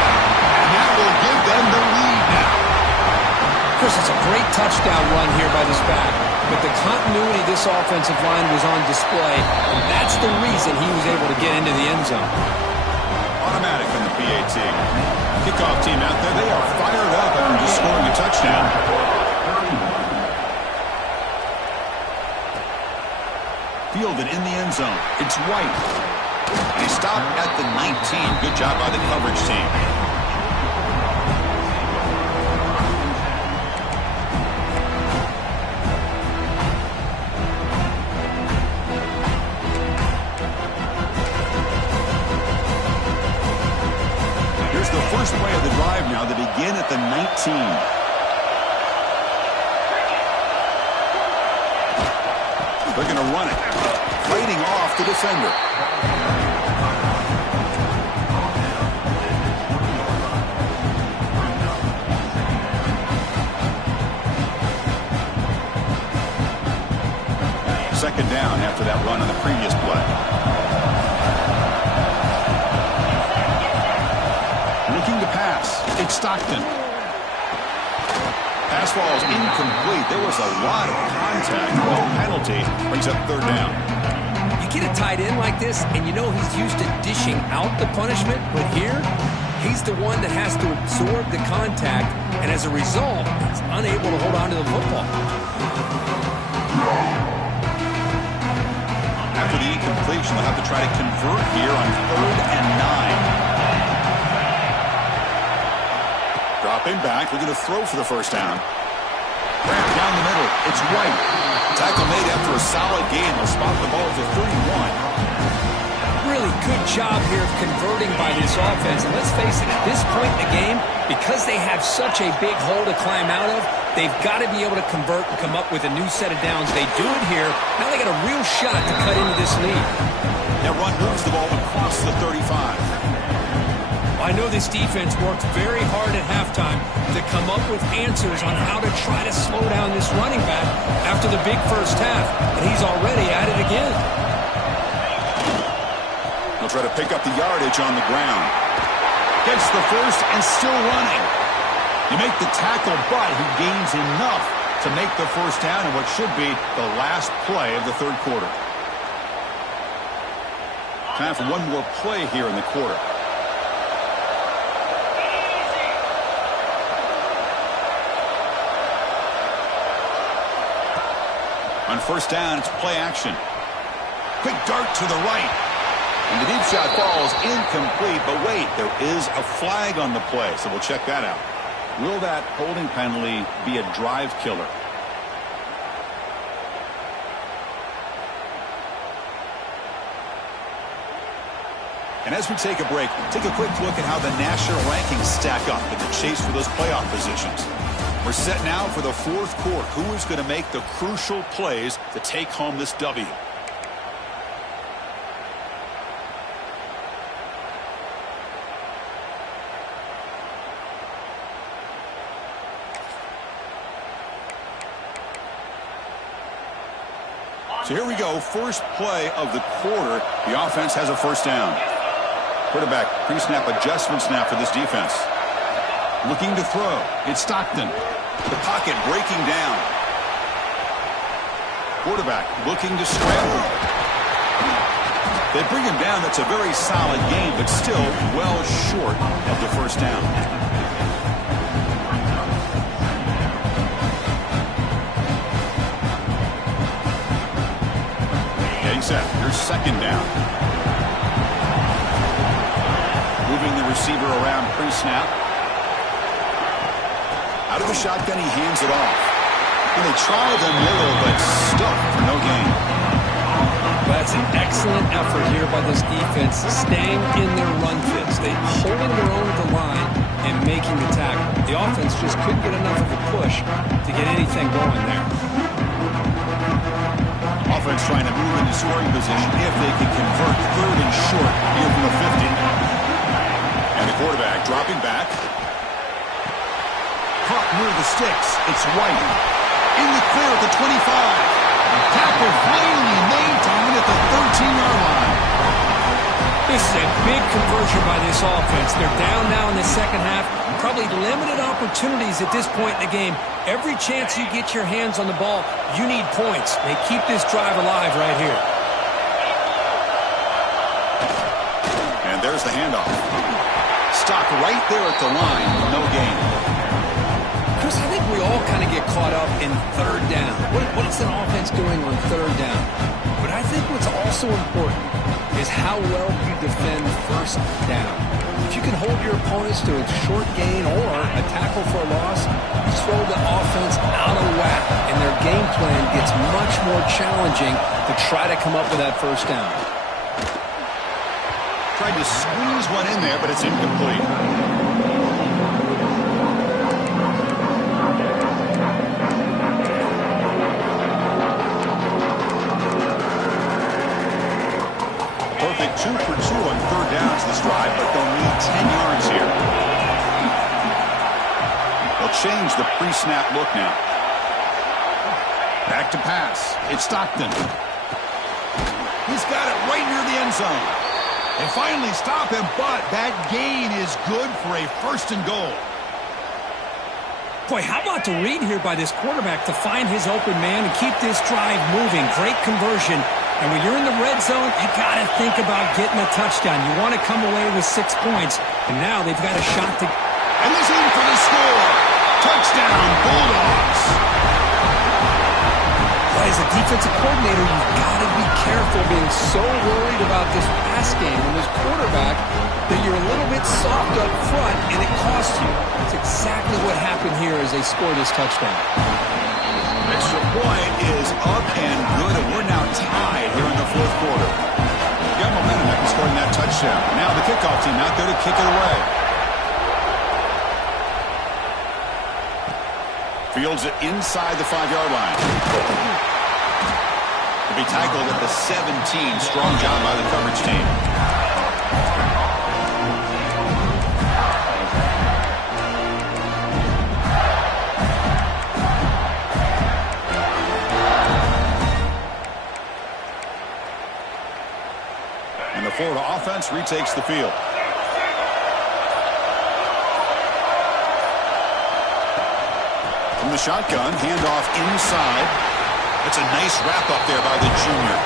And that will give them the lead now. Chris, it's a great touchdown run here by this back. But the continuity of this offensive line was on display, and that's the reason he was able to get into the end zone. Automatic on the PAT. Kickoff team out there, they are fired up after just scoring a touchdown. Fielded in the end zone. It's White. And he stopped at the 19. Good job by the coverage team. The first play of the drive now. They begin at the 19. They're going to run it. Fighting off the defender. Second down after that run on the previous play. Looking to pass. It's Stockton. Pass ball is incomplete. There was a lot of contact. Well, penalty brings up 3rd down. You get a tight end like this, and you know he's used to dishing out the punishment, but here, he's the one that has to absorb the contact, and as a result, he's unable to hold on to the football. After the incompletion, they'll have to try to convert here on 3rd and 9. Dropping back, we're going to throw for the 1st down. Grant down the middle. It's White. Tackle made after a solid gain. They'll spot the ball at the 31. Really good job here of converting by this offense. And let's face it, at this point in the game, because they have such a big hole to climb out of, they've got to be able to convert and come up with a new set of downs. They do it here. Now they got a real shot to cut into this lead. That run moves the ball across the 35. I know this defense worked very hard at halftime to come up with answers on how to try to slow down this running back after the big first half, and he's already at it again. He'll try to pick up the yardage on the ground. Gets the first and still running. You make the tackle, but he gains enough to make the first down in what should be the last play of the third quarter. Time for one more play here in the quarter. On first down, it's play action. Quick dart to the right. And the deep shot falls incomplete. But wait, there is a flag on the play, so we'll check that out. Will that holding penalty be a drive killer? And as we take a break, take a quick look at how the national rankings stack up in the chase for those playoff positions. We're set now for the fourth quarter. Who is going to make the crucial plays to take home this W? So here we go. First play of the quarter. The offense has a first down. Quarterback pre-snap adjustments now for this defense. Looking to throw. It's Stockton. The pocket breaking down. Quarterback looking to scramble. They bring him down. That's a very solid game, but still well short of the first down. Getting set. Here's second down. Moving the receiver around pre-snap. Out of the shotgun, he hands it off. And they try the middle, but stuck for no gain. That's an excellent effort here by this defense, staying in their run fits. They holding their own at the line and making the tackle. The offense just couldn't get enough of a push to get anything going there. Offense trying to move into scoring position if they can convert third and short here from the 50. And the quarterback dropping back. Caught near the sticks. It's White. In the clear at the 25. Tackle finally made to win at the 13-yard line. This is a big conversion by this offense. They're down now in the second half. Probably limited opportunities at this point in the game. Every chance you get your hands on the ball, you need points. They keep this drive alive right here. And there's the handoff. Stop right there at the line. No gain. Chris, I think we all kind of get caught up in third down. What is an offense doing on third down? But I think what's also important is how well you defend first down. If you can hold your opponents to a short gain or a tackle for a loss, you throw the offense out of whack, and their game plan gets much more challenging to try to come up with that first down. Tried to squeeze one in there, but it's incomplete. Perfect 2 for 2 on third downs this drive, but they'll need 10 yards here. They'll change the pre-snap look now. Back to pass. It's Stockton. He's got it right near the end zone. They finally stop him, but that gain is good for a first and goal. Boy, how about the read here by this quarterback to find his open man and keep this drive moving. Great conversion. And when you're in the red zone, you got to think about getting a touchdown. You want to come away with 6 points. And now they've got a shot to... And he's in for the score. Touchdown, Bulldogs. But as a defensive coordinator, you've got to be careful being so worried about this pass game and this quarterback that you're a little bit soft up front and it costs you. That's exactly what happened here as they score this touchdown. extra point is up and good, and we're now tied here in the fourth quarter. Got momentum after scoring that touchdown. Now the kickoff team out there to kick it away. Fields it inside the 5-yard line. To be tackled at the 17. Strong job by the coverage team. And the Florida offense retakes the field. From the shotgun, handoff inside. That's a nice wrap-up there by the junior.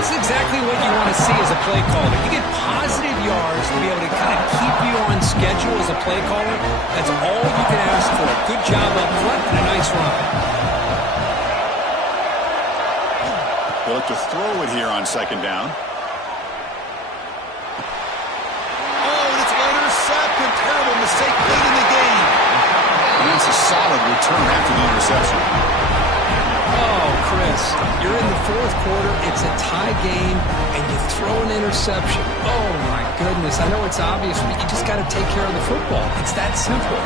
This is exactly what you want to see as a play caller. You get positive yards to be able to kind of keep you on schedule as a play caller. That's all you can ask for. Good job up front and a nice run. They look to throw it here on second down. Oh, it's intercepted. Terrible mistake late in the game. And it's a solid return after the interception. Oh, Chris, you're in the fourth quarter. It's a tie game, and you throw an interception. Oh, my goodness. I know it's obvious, but you just got to take care of the football. It's that simple.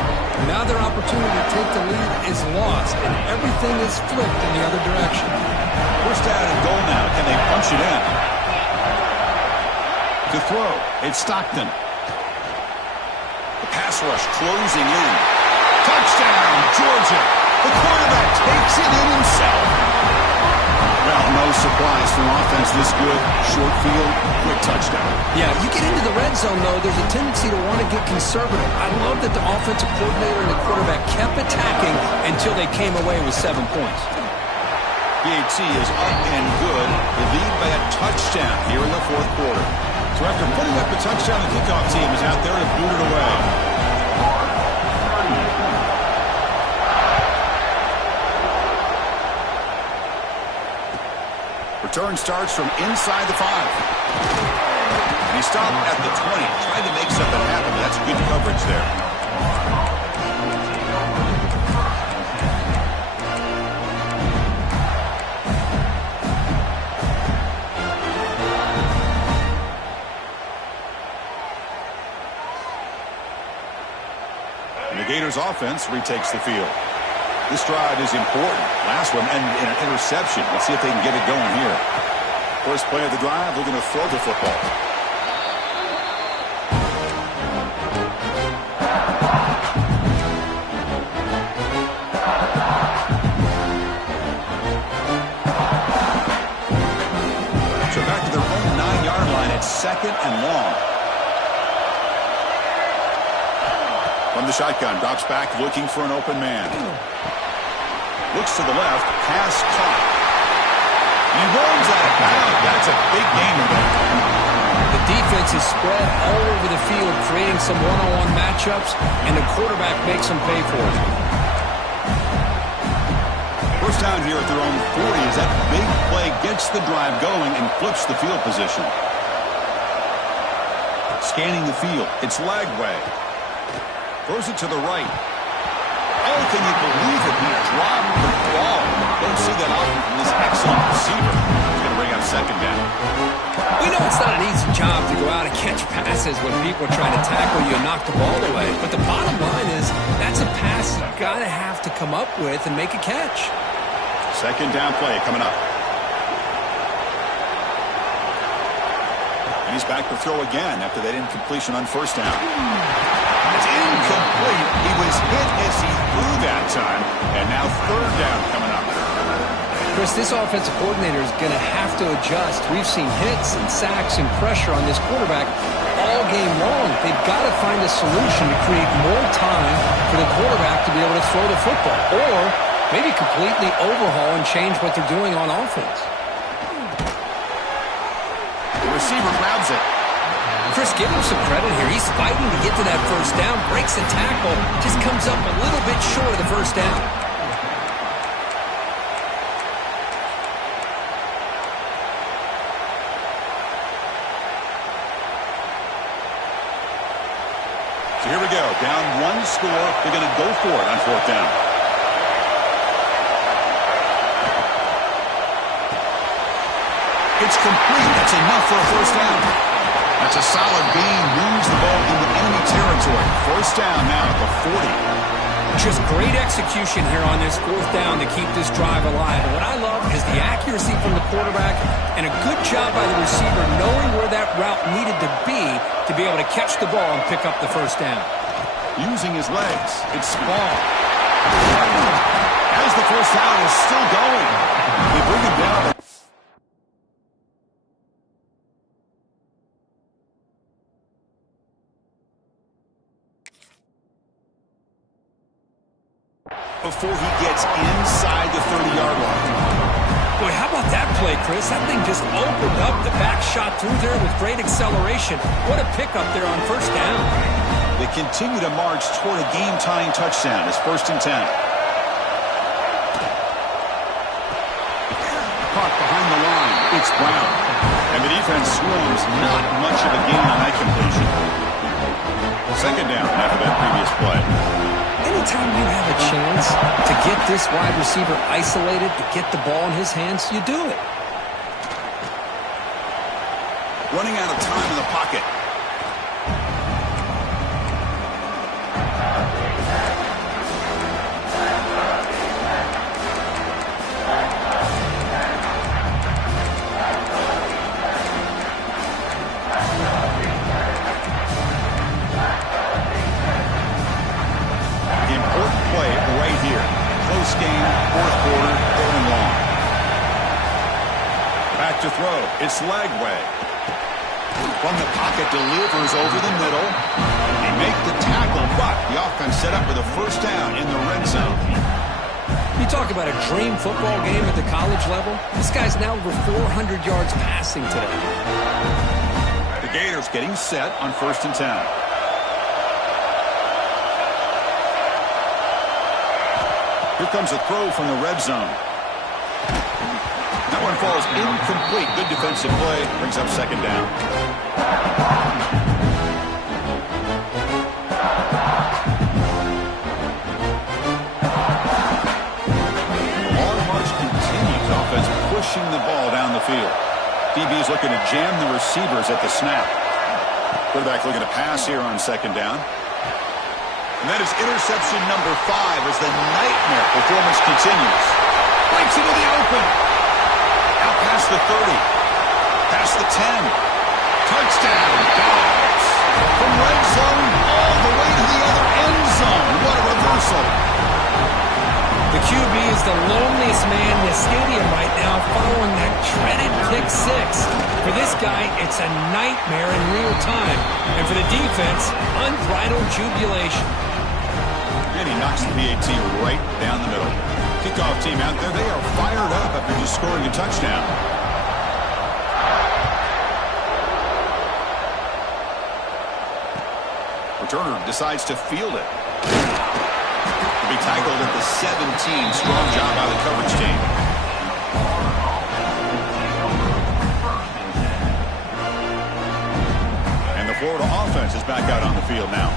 Now their opportunity to take the lead is lost, and everything is flipped in the other direction. First down and goal now. Can they punch it in? To throw, it's Stockton. The pass rush closing in. Touchdown, Georgia. The quarterback takes it in himself. Well, no surprise for an offense this good. Short field, quick touchdown. Yeah, you get into the red zone, though, there's a tendency to want to get conservative. I love that the offensive coordinator and the quarterback kept attacking until they came away with 7 points. PAT is up and good. They lead by a touchdown here in the fourth quarter. So after putting up the touchdown, the kickoff team is out there to boot it away. Return starts from inside the 5. And he stopped at the 20, trying to make something happen, but that's good coverage there. And the Gators offense retakes the field. This drive is important. Last one ended in an interception. Let's see if they can get it going here. First play of the drive, they're going to throw the football. So back to their own 9-yard line at second and long. From the shotgun, drops back looking for an open man. Looks to the left, pass caught. He rolls out of bounds. That's a big game today. The defense is spread all over the field, creating some one-on-one matchups, and the quarterback makes them pay for it. First down here at their own 40 as that big play gets the drive going and flips the field position. Scanning the field, it's Lagway. Throws it to the right. Oh, can you believe it? He dropped the ball. Don't see that often from this excellent receiver. He's going to bring out second down. We know it's not an easy job to go out and catch passes when people are trying to tackle you and knock the ball away. But the bottom line is that's a pass you've got to have to come up with and make a catch. Second down play coming up. And he's back to throw again after that incompletion on first down. It's incomplete. He was hit as he threw that time. And now third down coming up. Chris, this offensive coordinator is going to have to adjust. We've seen hits and sacks and pressure on this quarterback all game long. They've got to find a solution to create more time for the quarterback to be able to throw the football. Or maybe completely overhaul and change what they're doing on offense. The receiver grabs it. Chris, give him some credit here. He's fighting to get to that first down, breaks the tackle, just comes up a little bit short of the first down. So here we go. Down one score. They're going to go for it on fourth down. It's complete. That's enough for a first down. That's a solid gain. Moves the ball into enemy territory. First down now at the 40. Just great execution here on this fourth down to keep this drive alive. And what I love is the accuracy from the quarterback and a good job by the receiver knowing where that route needed to be able to catch the ball and pick up the first down. Using his legs, it's Small. As the first down is still going, they bring him down. Before he gets inside the 30-yard line. Boy, how about that play, Chris? That thing just opened up. The back shot through there with great acceleration. What a pickup there on first down. They continue to march toward a game-tying touchdown. It's 1st and 10. Caught behind the line. It's Brown. And the defense swarms. Not much of a gain on that completion. Second down after that previous play. Anytime you have a chance to get this wide receiver isolated, to get the ball in his hands, you do it. Running out of time in the pocket. Game, fourth quarter, 3rd and long. Back to throw. It's Lagway. From the pocket, delivers over the middle. They make the tackle, but the offense set up with a first down in the red zone. You talk about a dream football game at the college level. This guy's now over 400 yards passing today. The Gators getting set on 1st and 10. Here comes a throw from the red zone. That one falls incomplete. Good defensive play. Brings up 2nd down. The long march continues. Offense pushing the ball down the field. DB's looking to jam the receivers at the snap. Quarterback looking to pass here on 2nd down. And that is interception number 5 as the nightmare performance continues. Breaks into the open. Out past the 30. Past the 10. Touchdown. Dogs. From red zone all the way to the other end zone. What a reversal. The QB is the loneliest man in the stadium right now following that dreaded pick 6. For this guy, it's a nightmare in real time. And for the defense, unbridled jubilation. And he knocks the PAT right down the middle. Kickoff team out there. They are fired up after just scoring a touchdown. Returner decides to field it. To be tackled at the 17. Strong job by the coverage team. And the Florida offense is back out on the field now.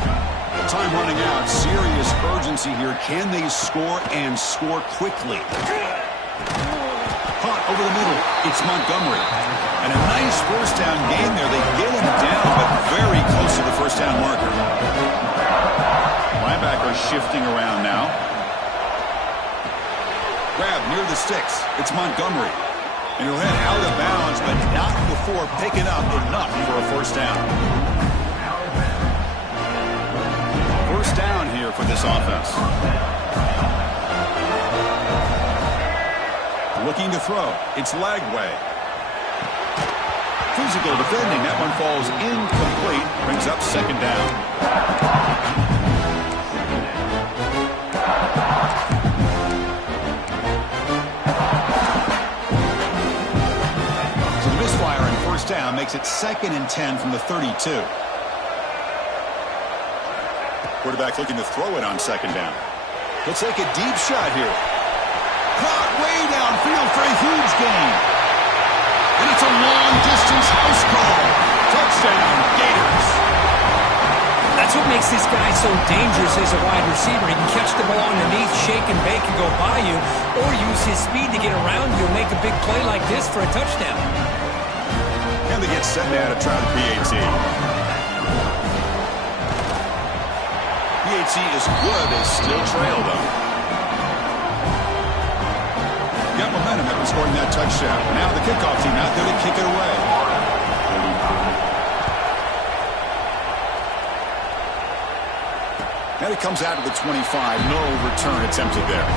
Time running out. Serious urgency here. Can they score and score quickly? Caught over the middle. It's Montgomery. And a nice first down gain there. They get him down, but very close to the first down marker. Linebacker shifting around now. Grab near the sticks. It's Montgomery. And he'll head out of bounds, but not before picking up enough for a first down. First down here for this offense. Looking to throw. It's Lagway. Physical defending. That one falls incomplete. Brings up 2nd down. So the misfire on first down makes it 2nd and 10 from the 32. Quarterback looking to throw it on 2nd down. He'll take a deep shot here. Caught way downfield for a huge gain. And it's a long-distance house call. Touchdown, Gators. That's what makes this guy so dangerous as a wide receiver. He can catch the ball underneath, shake and bake, and go by you, or use his speed to get around you and make a big play like this for a touchdown. And they get set now to try the PAT. PAT is good. They still trail, though. Got momentum after scoring that touchdown. Now the kickoff team out there to kick it away. And it comes out of the 25. No return attempted there.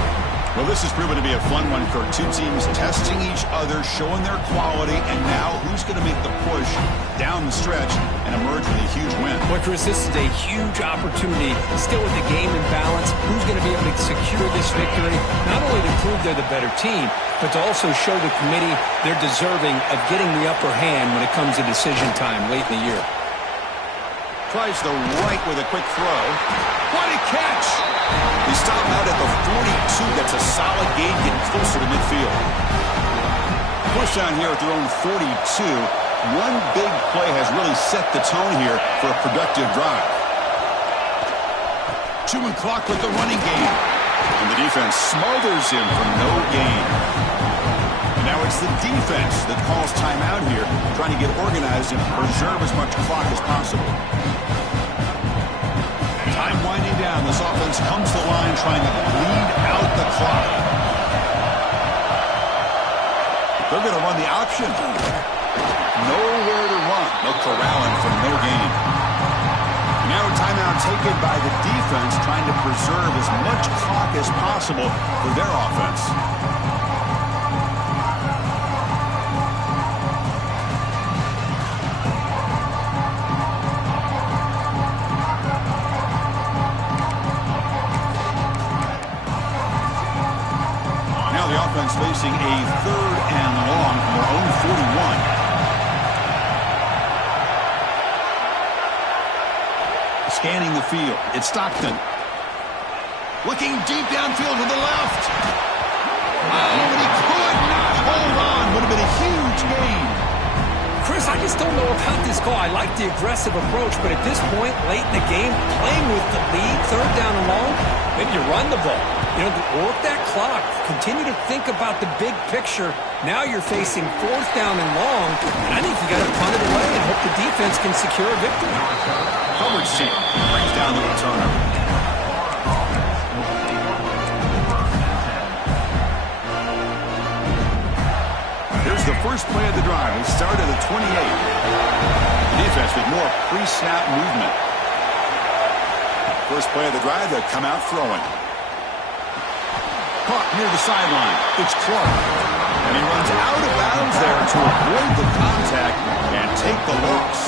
Well, this has proven to be a fun one, Kirk. Two teams testing each other, showing their quality, and now who's going to make the push down the stretch and emerge with a huge win? Well, Chris, this is a huge opportunity. Still with the game in balance, who's going to be able to secure this victory, not only to prove they're the better team, but to also show the committee they're deserving of getting the upper hand when it comes to decision time late in the year. Tries the right with a quick throw. What a catch! They stop out at the 42. That's a solid gain, getting closer to midfield. Push down here at their own 42. One big play has really set the tone here for a productive drive. Chewing clock with the running game. And the defense smothers him for no gain. And now it's the defense that calls timeout here, trying to get organized and preserve as much clock as possible. Time winding down. This offense comes to the line trying to bleed out the clock. They're going to run the option. Nowhere to run. They'll corral him for no gain. Now a timeout taken by the defense trying to preserve as much clock as possible for their offense. Facing a 3rd and long from their own 41. Scanning the field. It's Stockton. Looking deep downfield to the left. Oh, and he could not hold on. Would have been a huge gain. Chris, I just don't know about this call. I like the aggressive approach, but at this point, late in the game, playing with the lead, 3rd down and long, maybe you run the ball. You know, work that clock. Continue to think about the big picture. Now you're facing 4th down and long, and I think you got to punt it away and hope the defense can secure a victory. Coverage team brings down the returner. Here's the first play of the drive. We start at the 28. The defense with more pre-snap movement. First play of the drive, they come out throwing. Caught near the sideline. It's Clark. And he runs out of bounds there to avoid the contact and take the loss.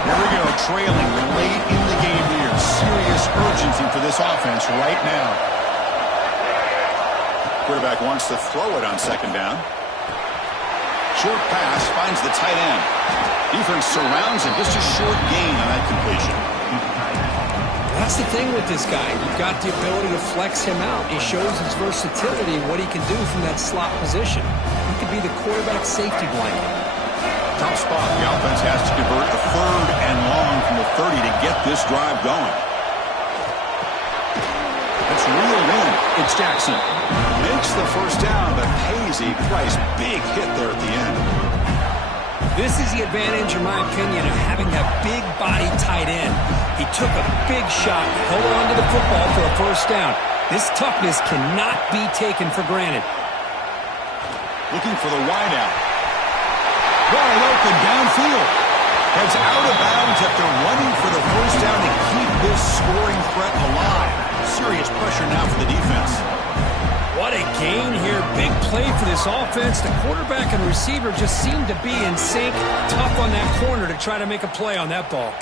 Here we go, trailing late in the game here. Serious urgency for this offense right now. Quarterback wants to throw it on 2nd down. Short pass finds the tight end. Defense surrounds him. Just a short gain on that completion. That's the thing with this guy. You've got the ability to flex him out. He shows his versatility and what he can do from that slot position. He could be the quarterback safety blanket. Tough spot. The offense has to convert a 3rd and long from the 30 to get this drive going. That's reeled in. It's Jackson. Makes the first down, but pays a price. Big hit there at the end. This is the advantage, in my opinion, of having that big body tight end. He took a big shot, held on to the football for a first down. This toughness cannot be taken for granted. Looking for the wideout. Wide open downfield. Heads out of bounds after running for the first down to keep this scoring threat alive. Serious pressure now for the defense. What a gain here. Big play for this offense. The quarterback and receiver just seem to be in sync. Tough on that corner to try to make a play on that ball.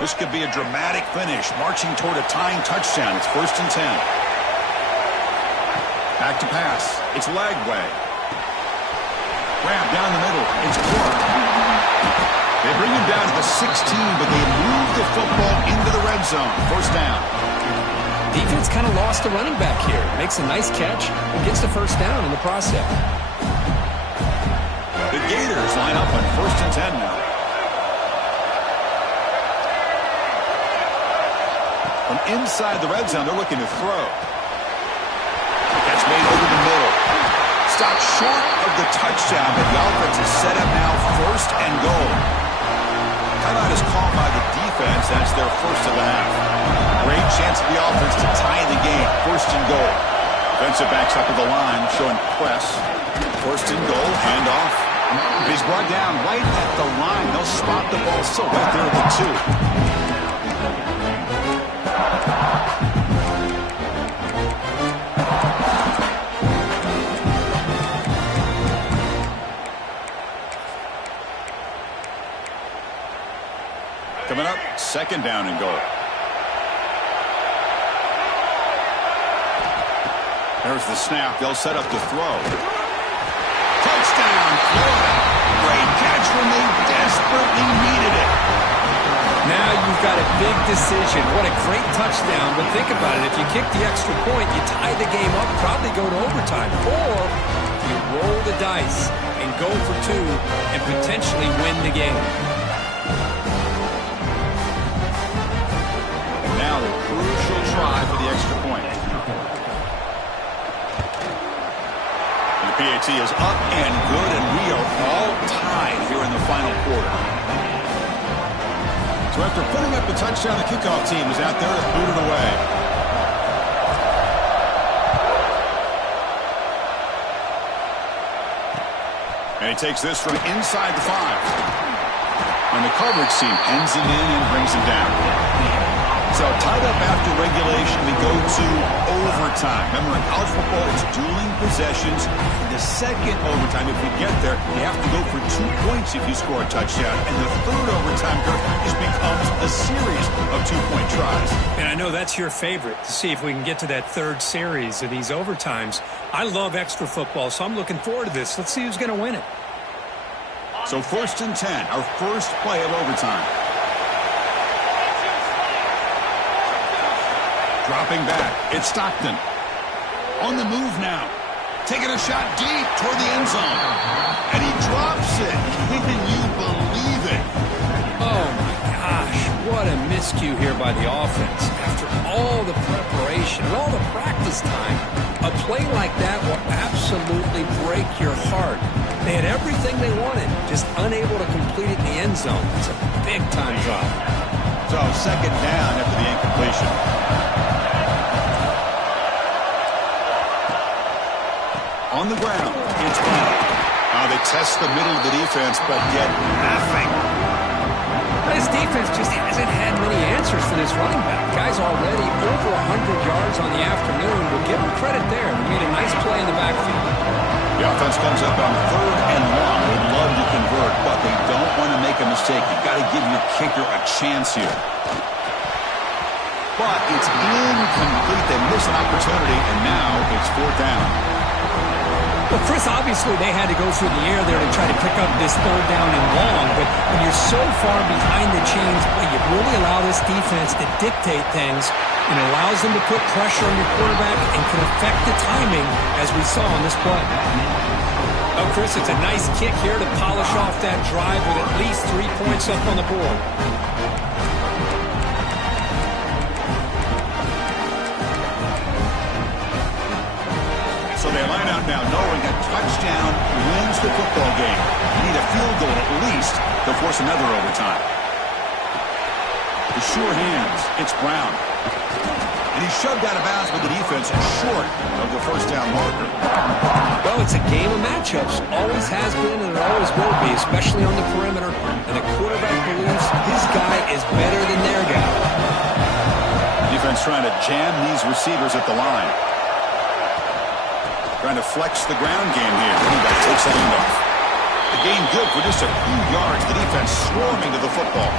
This could be a dramatic finish, marching toward a tying touchdown. It's 1st and 10. Back to pass. It's Lagway. Grab down the middle. It's Clark. They bring him down to the 16, but they move the football into the red zone. First down. Defense kind of lost the running back here. Makes a nice catch and gets the first down in the process. The Gators line up on 1st and 10 now. From inside the red zone, they're looking to throw. That's made over the middle. Stopped short of the touchdown, but the offense is set up now 1st and goal. Timeout is called by the defense. That's their first of the half. Great chance for the offense to tie the game. 1st and goal. Defensive backs up at the line, showing press. 1st and goal, handoff. He's brought down right at the line. They'll spot the ball still right there at the 2. Coming up, 2nd down and goal. There's the snap. They'll set up the throw. Touchdown, Florida. Great catch when they desperately needed it. Now you've got a big decision. What a great touchdown. But think about it. If you kick the extra point, you tie the game up, probably go to overtime. Or you roll the dice and go for 2 and potentially win the game. Now the crucial try for the extra point. And the PAT is up and good, and we are all tied here in the final quarter. So after putting up a touchdown, the kickoff team is out there to boot it away. And he takes this from inside the 5. And the coverage team pins him in and brings him down. So tied up after regulation, we go to overtime. Remember, in college football, it's dueling possessions. In the 2nd overtime, if we get there, you have to go for 2 points if you score a touchdown. And the 3rd overtime, just becomes a series of 2-point tries. And I know that's your favorite, to see if we can get to that 3rd series of these overtimes. I love extra football, so I'm looking forward to this. Let's see who's going to win it. So 1st and 10, our first play of overtime. Dropping back, it's Stockton. On the move now. Taking a shot deep toward the end zone. And he drops it. Can you believe it? Oh, my gosh. What a miscue here by the offense. After all the preparation and all the practice time, a play like that will absolutely break your heart. They had everything they wanted, just unable to complete it in the end zone. It's a big-time drop. So 2nd down after the incompletion. On the ground, it's Brown. They test the middle of the defense, but get nothing. This defense just hasn't had many answers for this running back. Guy's already over 100 yards on the afternoon. We'll give him credit there. He made a nice play in the backfield. The offense comes up on 3rd and long. Would love to convert, but they don't want to make a mistake. You've got to give your kicker a chance here. But it's incomplete. They miss an opportunity, and now it's 4th down. Well, Chris, obviously they had to go through the air there to try to pick up this 3rd down and long, but when you're so far behind the chains, boy, you really allow this defense to dictate things, and it allows them to put pressure on your quarterback and can affect the timing, as we saw on this play. Oh, Chris, it's a nice kick here to polish off that drive with at least 3 points up on the board. So they line out now knowing a touchdown wins the football game. You need a field goal at least to force another overtime. The sure hands, it's Brown. And he's shoved out of bounds with the defense short of the 1st down marker. Well, it's a game of matchups. Always has been and it always will be, especially on the perimeter. And the quarterback believes his guy is better than their guy. Defense trying to jam these receivers at the line. Trying to flex the ground game here. That takes the handoff. The game good for just a few yards. The defense swarming to the football.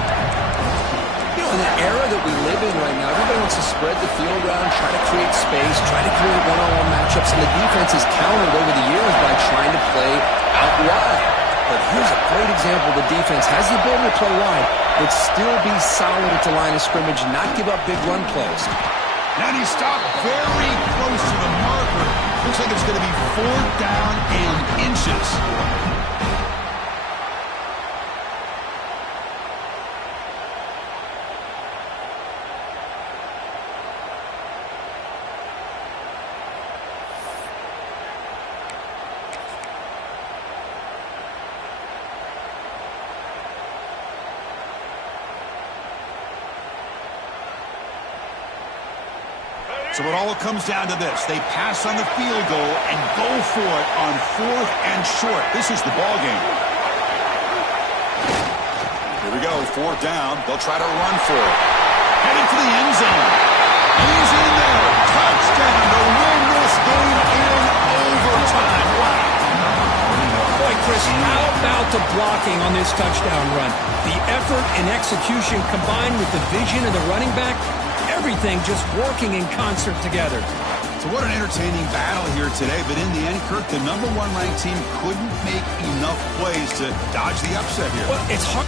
You know, in the era that we live in right now, everybody wants to spread the field around, try to create space, try to create one-on-one matchups, and the defense has countered over the years by trying to play out wide. But here's a great example. The defense has the ability to play wide, but still be solid at the line of scrimmage, not give up big run plays. And he stopped very close to the marker. Looks like it's going to be 4th down and inches. So it all comes down to this. They pass on the field goal and go for it on 4th and short. This is the ball game. Here we go, 4th down. They'll try to run for it. Heading to the end zone. He's in there. Touchdown to win this game in overtime. Wow. Boy, Chris, how about the blocking on this touchdown run? The effort and execution combined with the vision of the running back, everything just working in concert together. So what an entertaining battle here today, but in the end, Kirk, the #1 ranked team couldn't make enough plays to dodge the upset here. Well, it's hard.